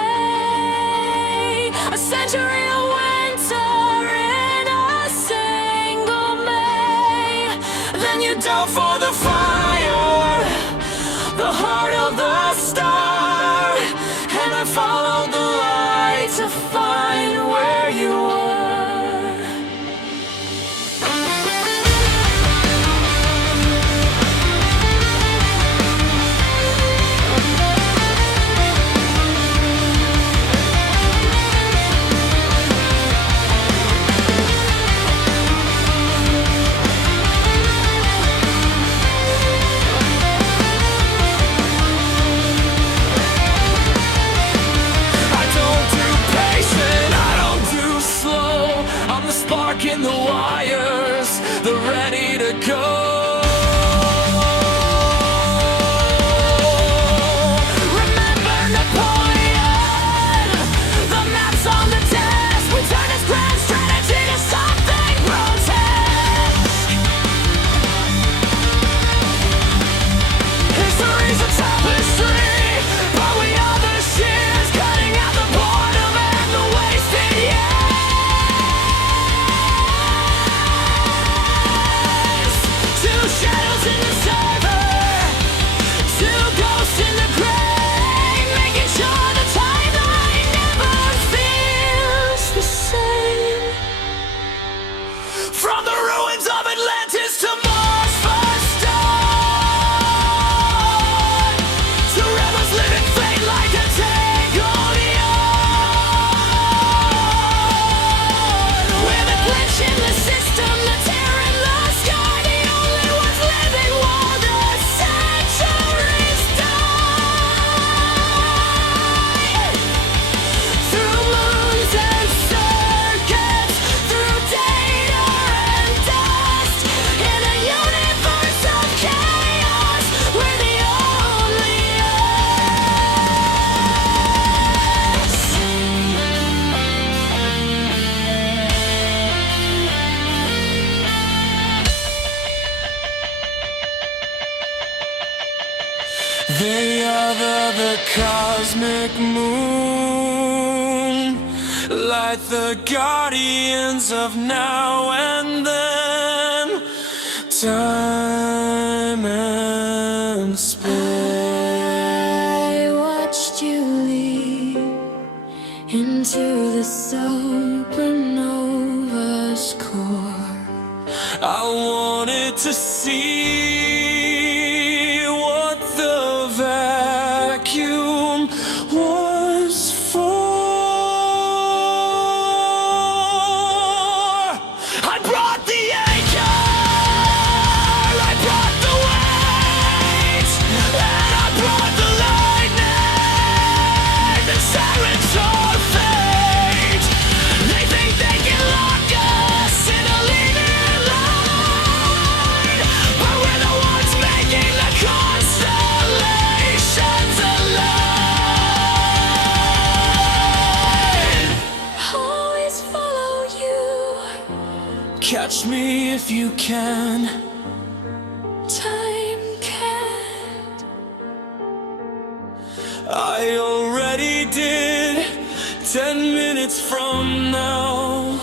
A century of winter in a single May. Then you dove for the fire, the heart of the star, and I followed the light to find where you were. I don't do patient, I don't do slow. I'm the spark in the wires, the ready to go. Remember Napoleon, the maps on the desk. We turned his grand strategy to something grotesque. History's a tapestry, but we are the shears cutting out the boredom and the wasted years. From the ruins of Atlantis to Mars first dawn, to rebels living fate like a Tagonian. We're the glitch in the system, the tear in the sky, the only ones living while the centuries die. Through moons and circuits, through data and dust, in a universe of chaos, we're the only us. They are the cosmic moon, light the guardians of now and then, time and space. I watched you leap into the supernova's core. I wanted to see what the vacuum was for. I brought the anchor, I brought the weight, and I brought the lightning, the sirens are fate. They think they can lock us in a linear line, but we're the ones making the constellations align. Always follow you. Catch me if you can. Time can't. I already did. 10 minutes from now.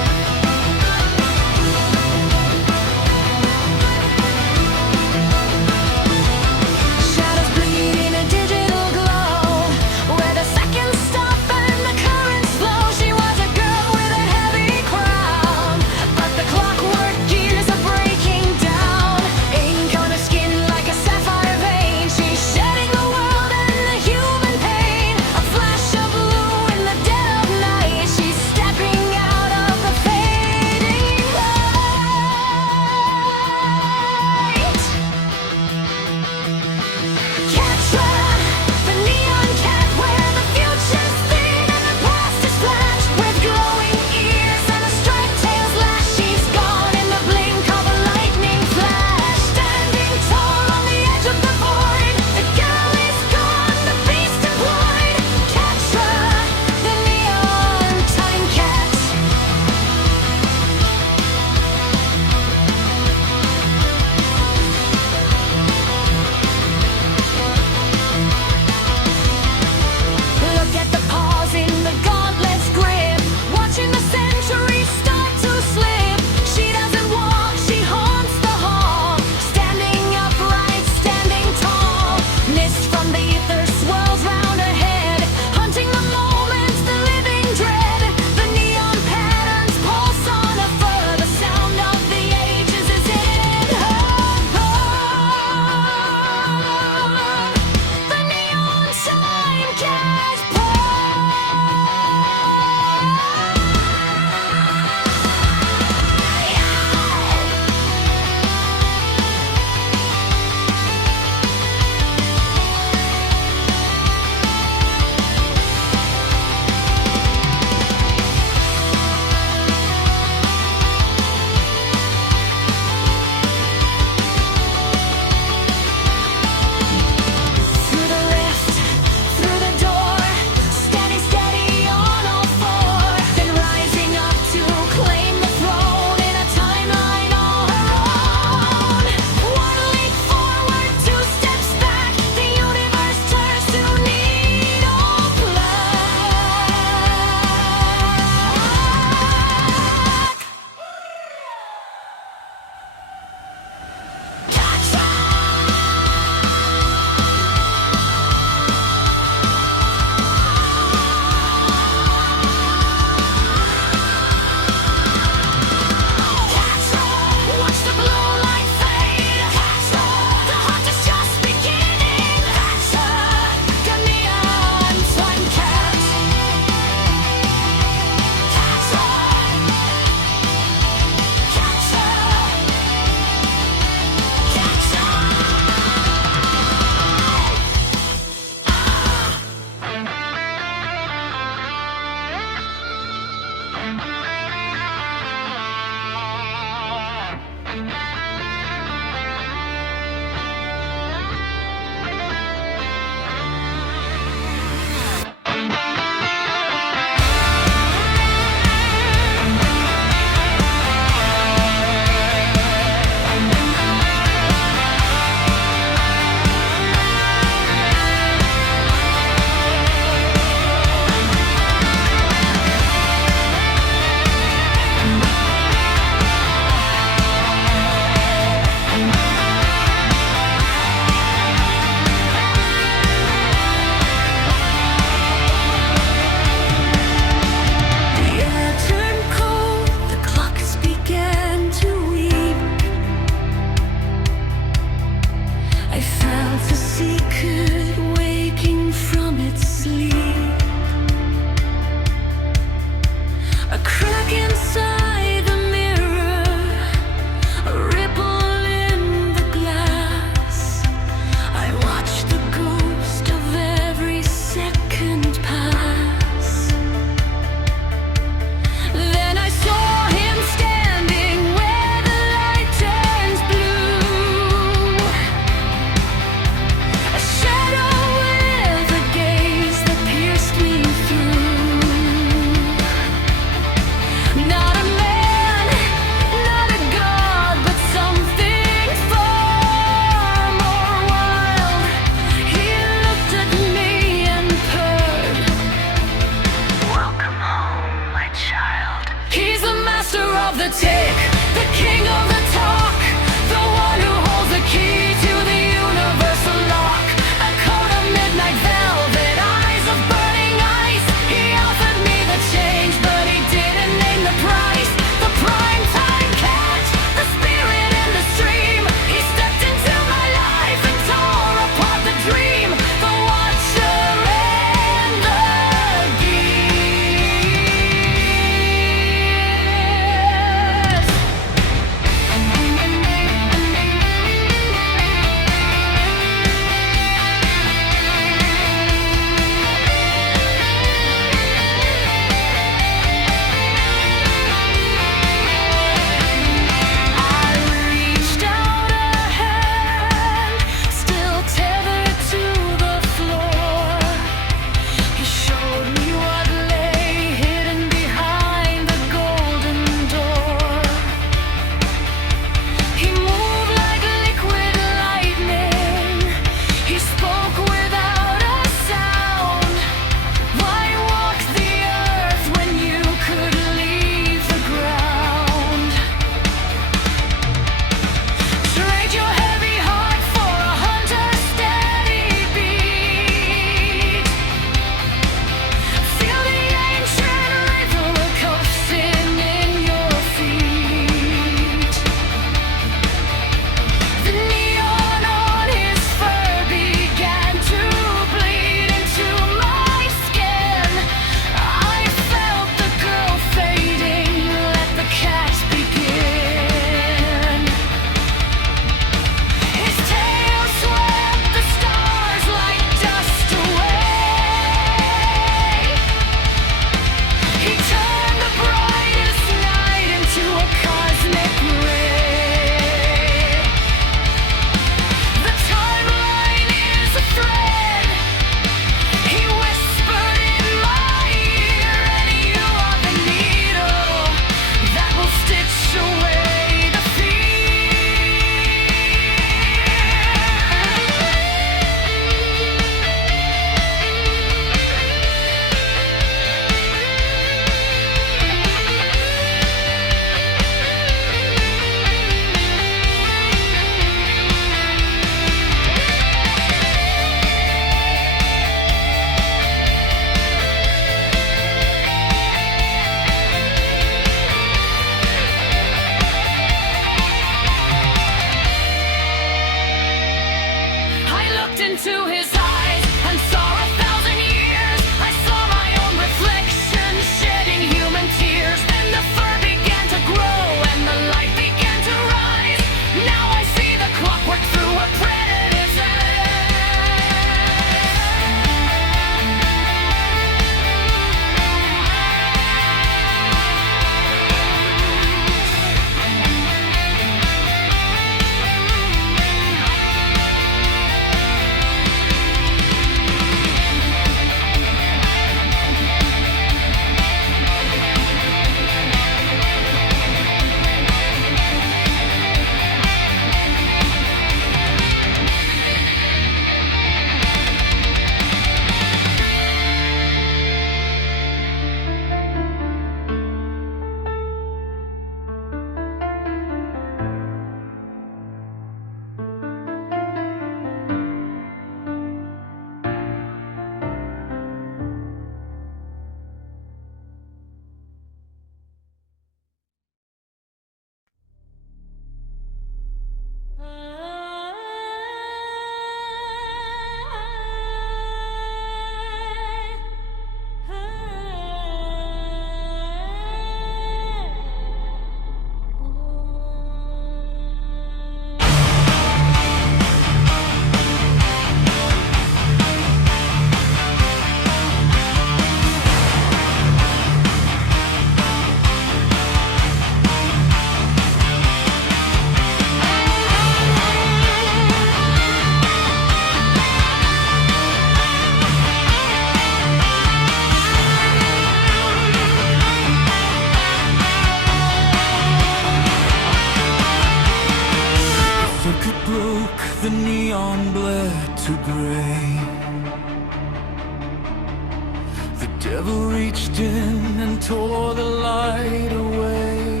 devil reached in and tore the light away.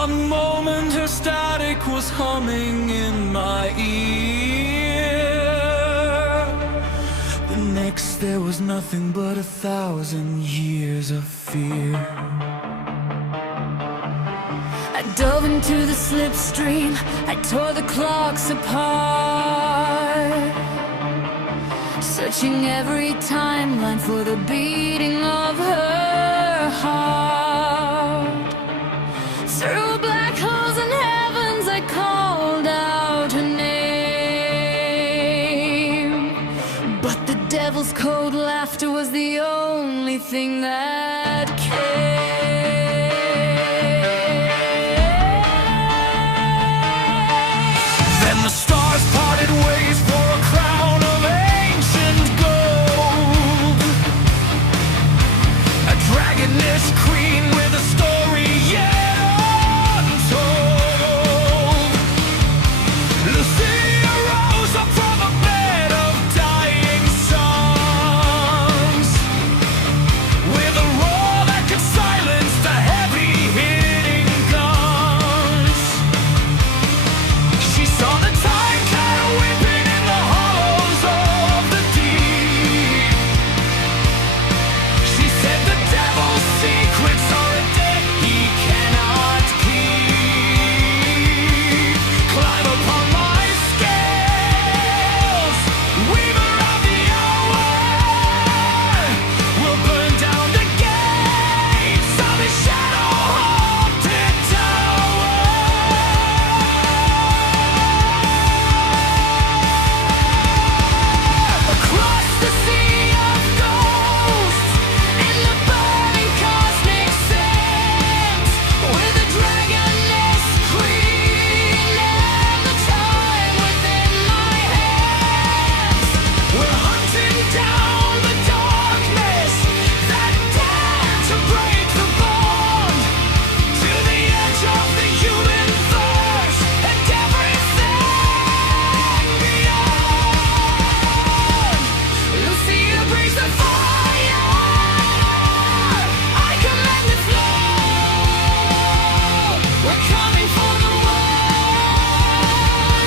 One moment her static was humming in my ear. The next there was nothing but 1,000 years of fear. I dove into the slipstream, I tore the clocks apart, searching every timeline for the beating of her heart. Through black holes and heavens I called out her name, but the devil's cold laughter was the only thing that came. Then the stars parted ways for a crown of ancient gold, a dragonish queen with a story yet untold. Lucia rose up from a bed of dying suns, with a roar that could silence the heavy-hitting guns. She saw the time cattle weeping in the hollows of the deep. She said the devil's secrets are a debt he cannot keep. Climb upon my scales, weaver of the hour. We'll burn down the gates of his shadow-haunted tower. Across the sea of ghosts, in the burning cosmic sands, with a dragoness queen and the time within my hands. We're hunting down the darkness that dared to break the bond, to the edge of the human verse and everything beyond. Lucia breathes the fire, I command the flow. We're coming for the one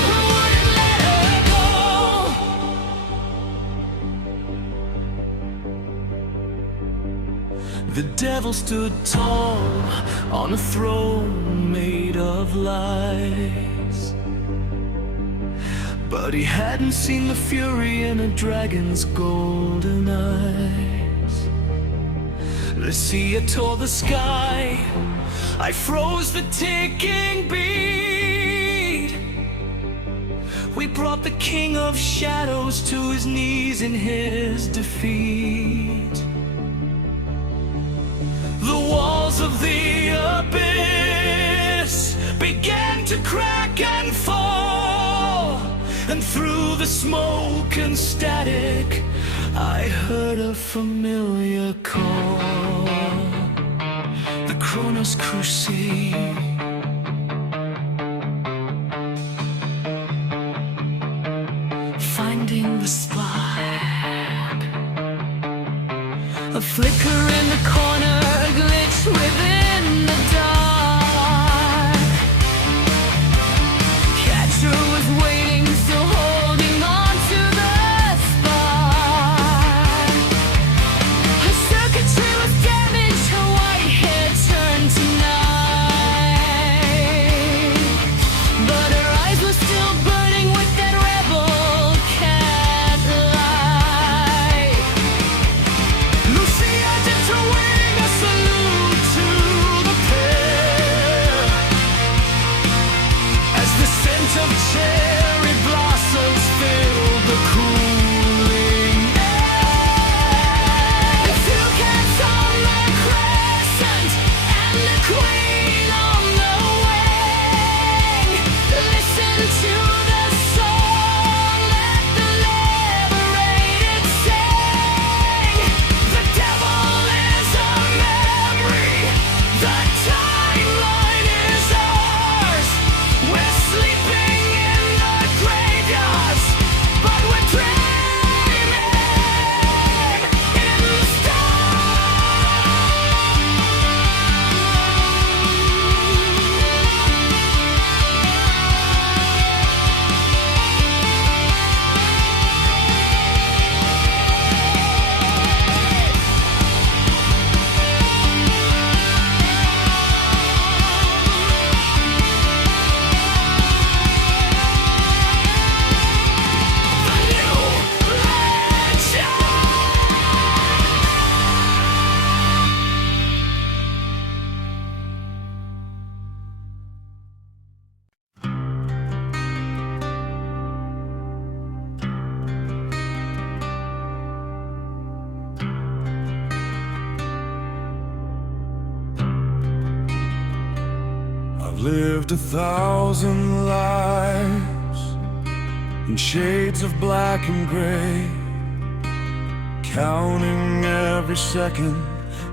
who wouldn't let her go. The devil stood tall on a throne made of lies, but he hadn't seen the fury in a dragon's golden eyes. Lucia tore the sky, I froze the ticking beat. We brought the king of shadows to his knees in his defeat. The walls of the abyss began to crack and fall, and through the smoke and static I heard a familiar call. The Kronos Crusade. Finding the spark, a flicker in the corner, a glitch within the dark. Catcher was waiting, still holding on to the spark. Her circuitry was damaged, her white hair turned to night, but her eyes were still burning with that rebel cat light. Lucia dipped her wing, a salute to the pit. I've lived 1,000 lives in shades of black and gray, counting every second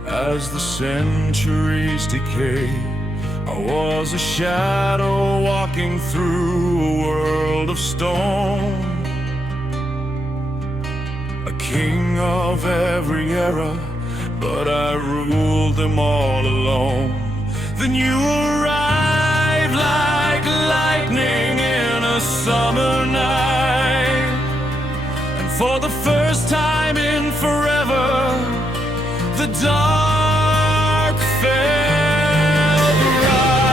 as the centuries decay. I was a shadow walking through a world of stone, a king of every era, but I ruled them all alone. Then you arrived like lightning in a summer night, and for the first time in forever, the dark felt right.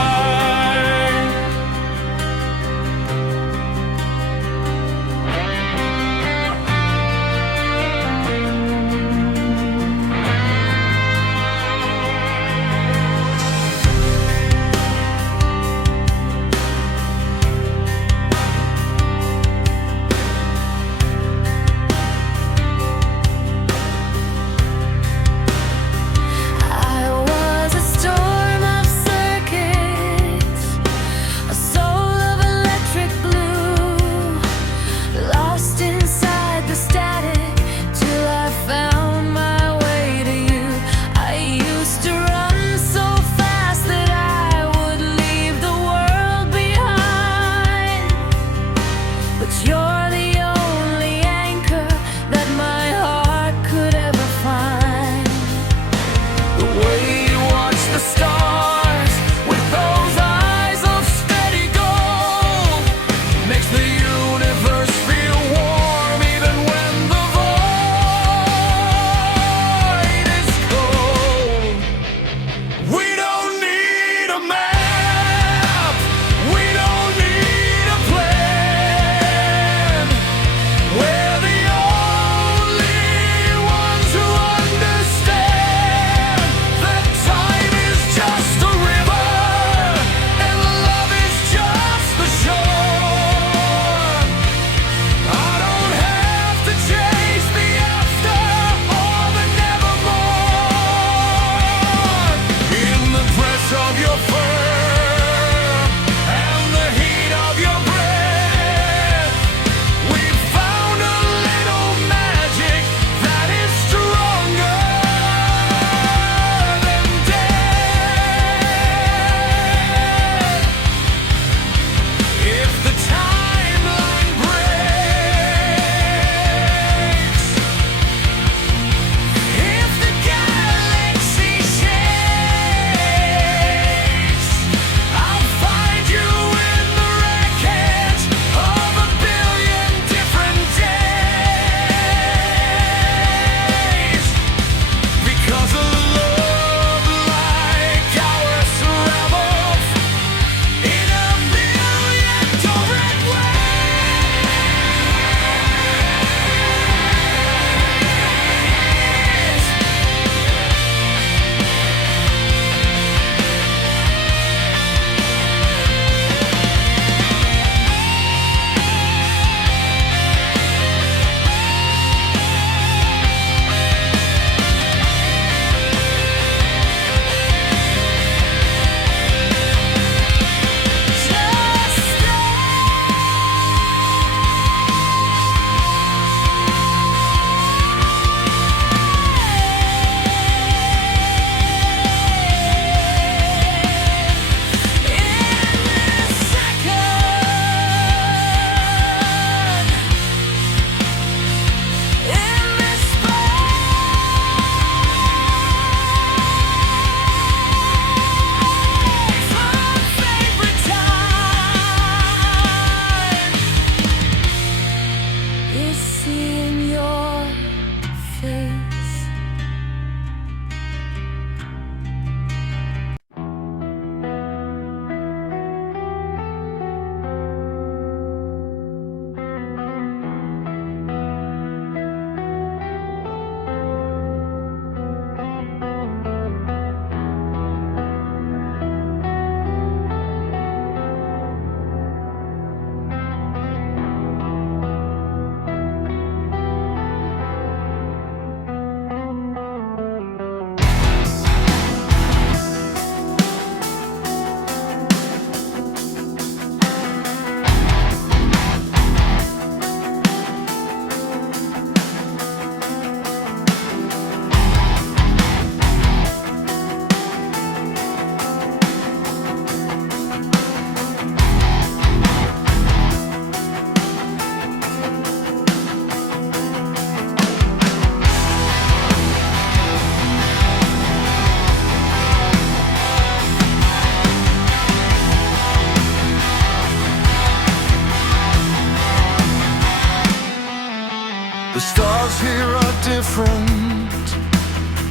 stars here are different.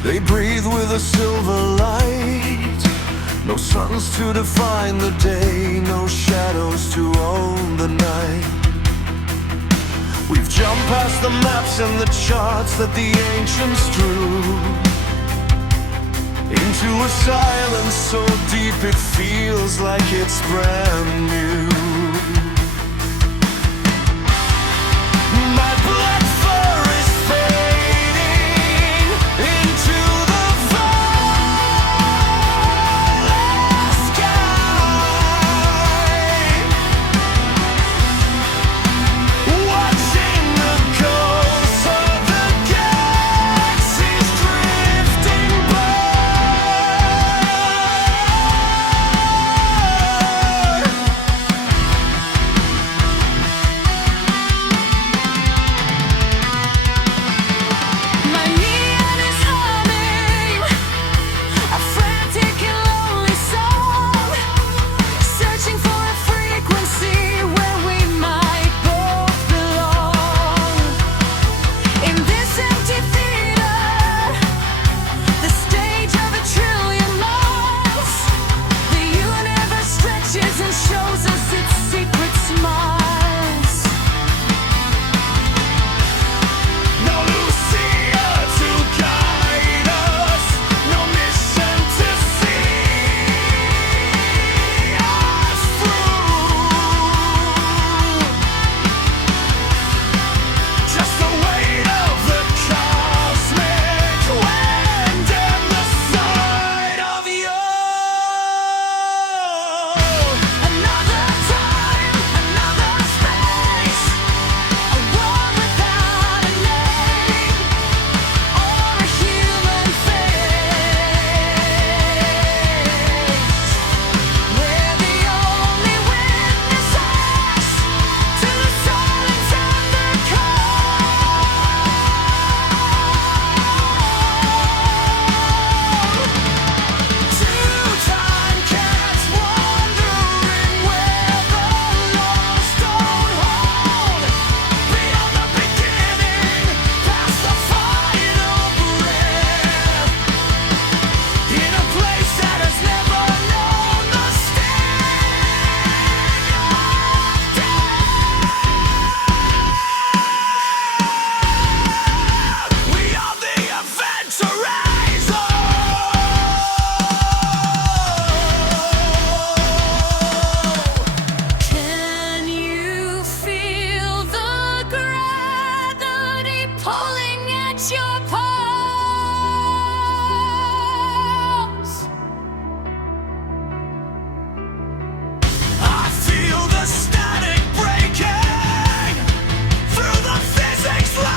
They breathe with a silver light. No suns to define the day, no shadows to own the night. We've jumped past the maps and the charts that the ancients drew, into a silence so deep it feels like it's brand new. My black fur is fading into the violet sky, watching the ghosts of the galaxies drifting by. My neon is humming, a frantic and lonely song, searching for a frequency where we might both belong. In this empty theater, the stage of a trillion miles, the universe stretches and shows us its secret smiles. No Lucia to guide us, no mission to see us through. Just the weight of the cosmic wind and the sight of you. Another time, another space, a world without a name or a human face. We're the only witnesses to the silence and the cold. Two time cats wandering where the lost don't hold. Beyond the beginning, past the final breath, in a place that has never known the sting. We are the adventurers. Can you feel the gravity pulling at your pulse? I feel the static breaking through the physics law.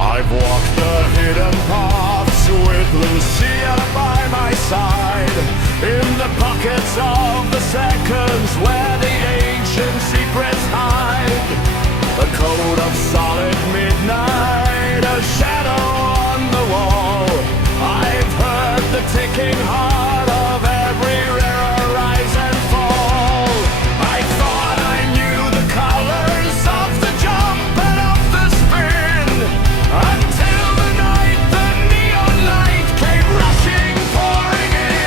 I've walked the hidden paths with Lucia by my side, in the pockets of the seconds where the ancient secrets hide. A code of solid midnight, a shadow on the wall. I've heard the ticking heart of every rare rise and fall. I thought I knew the colors of the jump and of the spin, until the night the neon light came rushing, pouring in.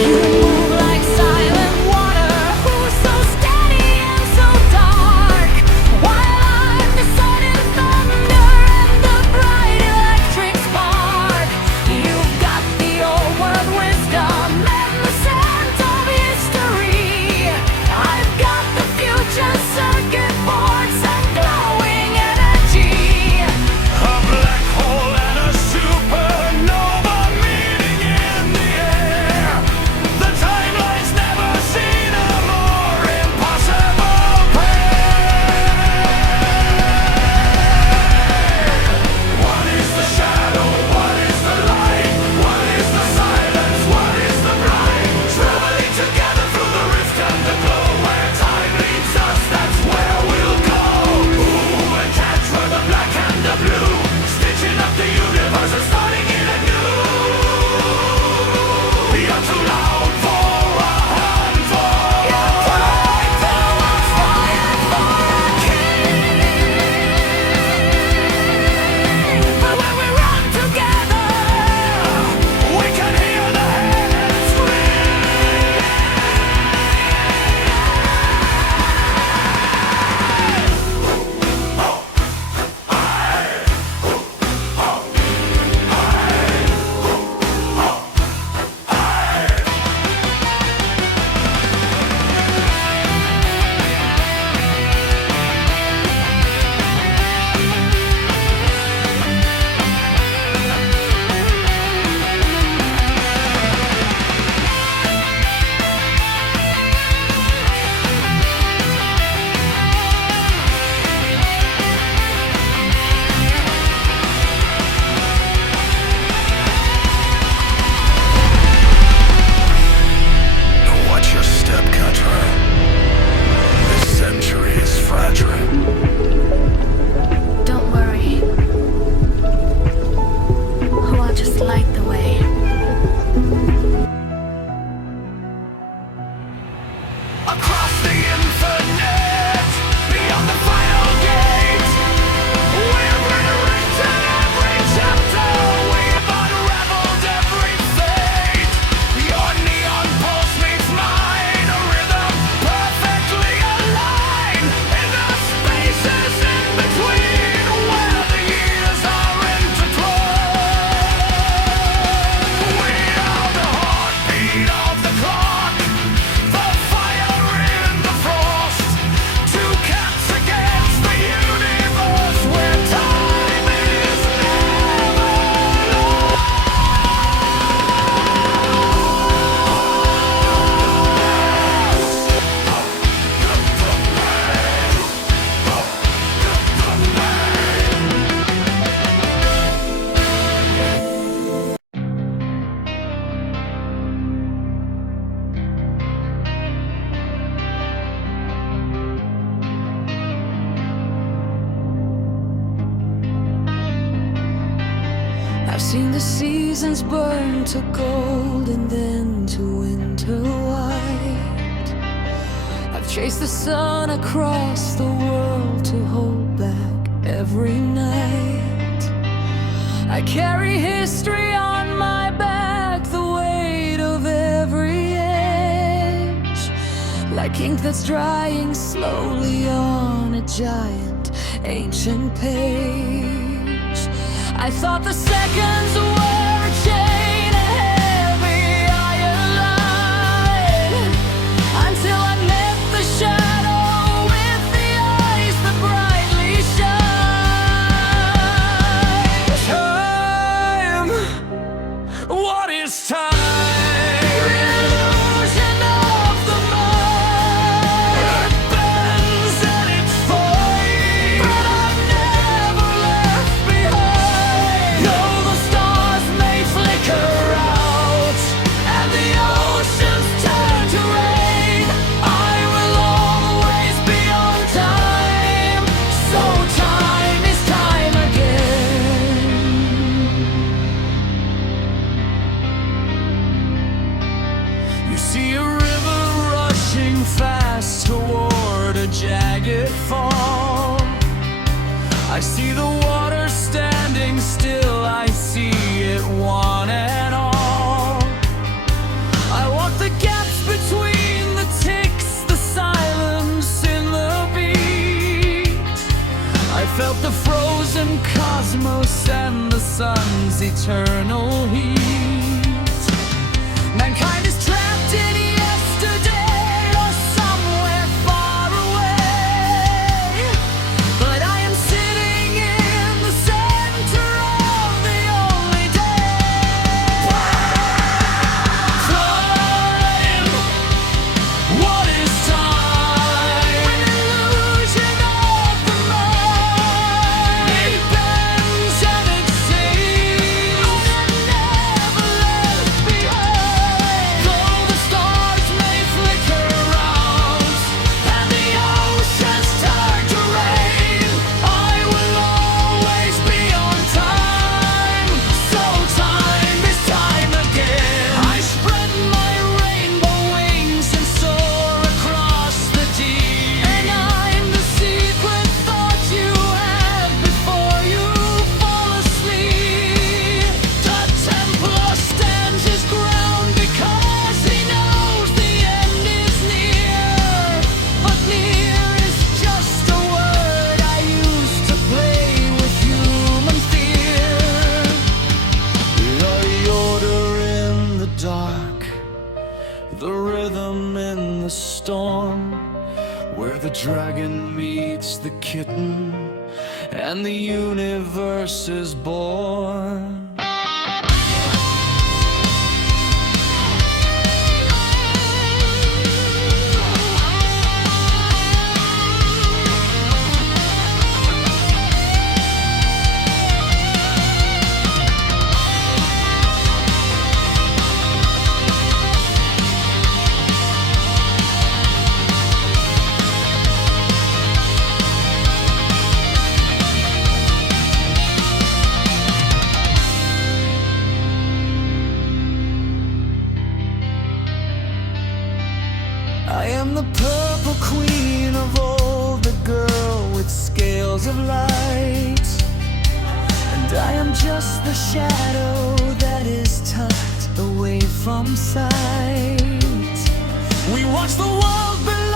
You move like silent water, who's so steady and so dark, while I'm the sudden thunder and the bright electric spark. You've got the old world wisdom and the scent of history. I've got the future circuit boards and glowing energy. A black hole and a supernova meeting in the air. The timeline's never seen a more impossible pair. What is the shadow? What is the light? What is the silence? What is the bright? Traveling together through the rift and the glow. Where time leads us, that's where we'll go. Ooh, and catch for the black and the blue, stitching up the universe and starting it anew. You're too loud for a handful. But when we run together, We can hear the heavens scream. Watch your step, Catra. This century is fragile. don't worry. Oh, I'll just light the way. Across the infinite, beyond the final gate, we've rewritten every chapter, we've unraveled every fate. Your neon pulse meets mine, a rhythm perfectly aligned, in the spaces in between, where the years are intertwined. We are the heartbeat of the clock, the fire in the frost, two cats against the universe, where time is never I've seen the seasons burn to gold and then to winter white. I've chased the sun across the world to hold back every night. I carry history on my back, the weight of every edge, like ink that's drying slowly on a giant ancient page. I thought the seconds were a chain, a heavy iron line, until I met the shadow with the eyes that brightly shine. Time, what is time? Illusion of the mind. It bends and it fades, But I'm never left behind. though the stars may flicker out And the oceans turn to rain, I will always be on time. so time is time again. You see a river rushing fast toward a jagged fall. I see the water standing still, I see it one and all. I walk the gaps between the ticks, the silence in the beat. I felt the frozen cosmos and the sun's eternal heat. Mankind is trapped in yesterday or somewhere far away, but I am sitting in the center of the only day. Time, what is time? An illusion of the mind. It bends and it fades, I'm never left behind. though the stars may flicker out and the oceans turn to rain, I will always be on time. So time is time again. I spread my rainbow wings and soar across the deep. And I'm the secret thought you have before you fall asleep. The Templar stands his ground because he knows the end is near. But near is just a word I use to play with human fear. The order in the dark, the rhythm in the storm, where the dragon meets the kitten and the universe is born. I am the purple queen of old, the girl with scales of light, and I am just the shadow that is tucked away from sight. We watch the world below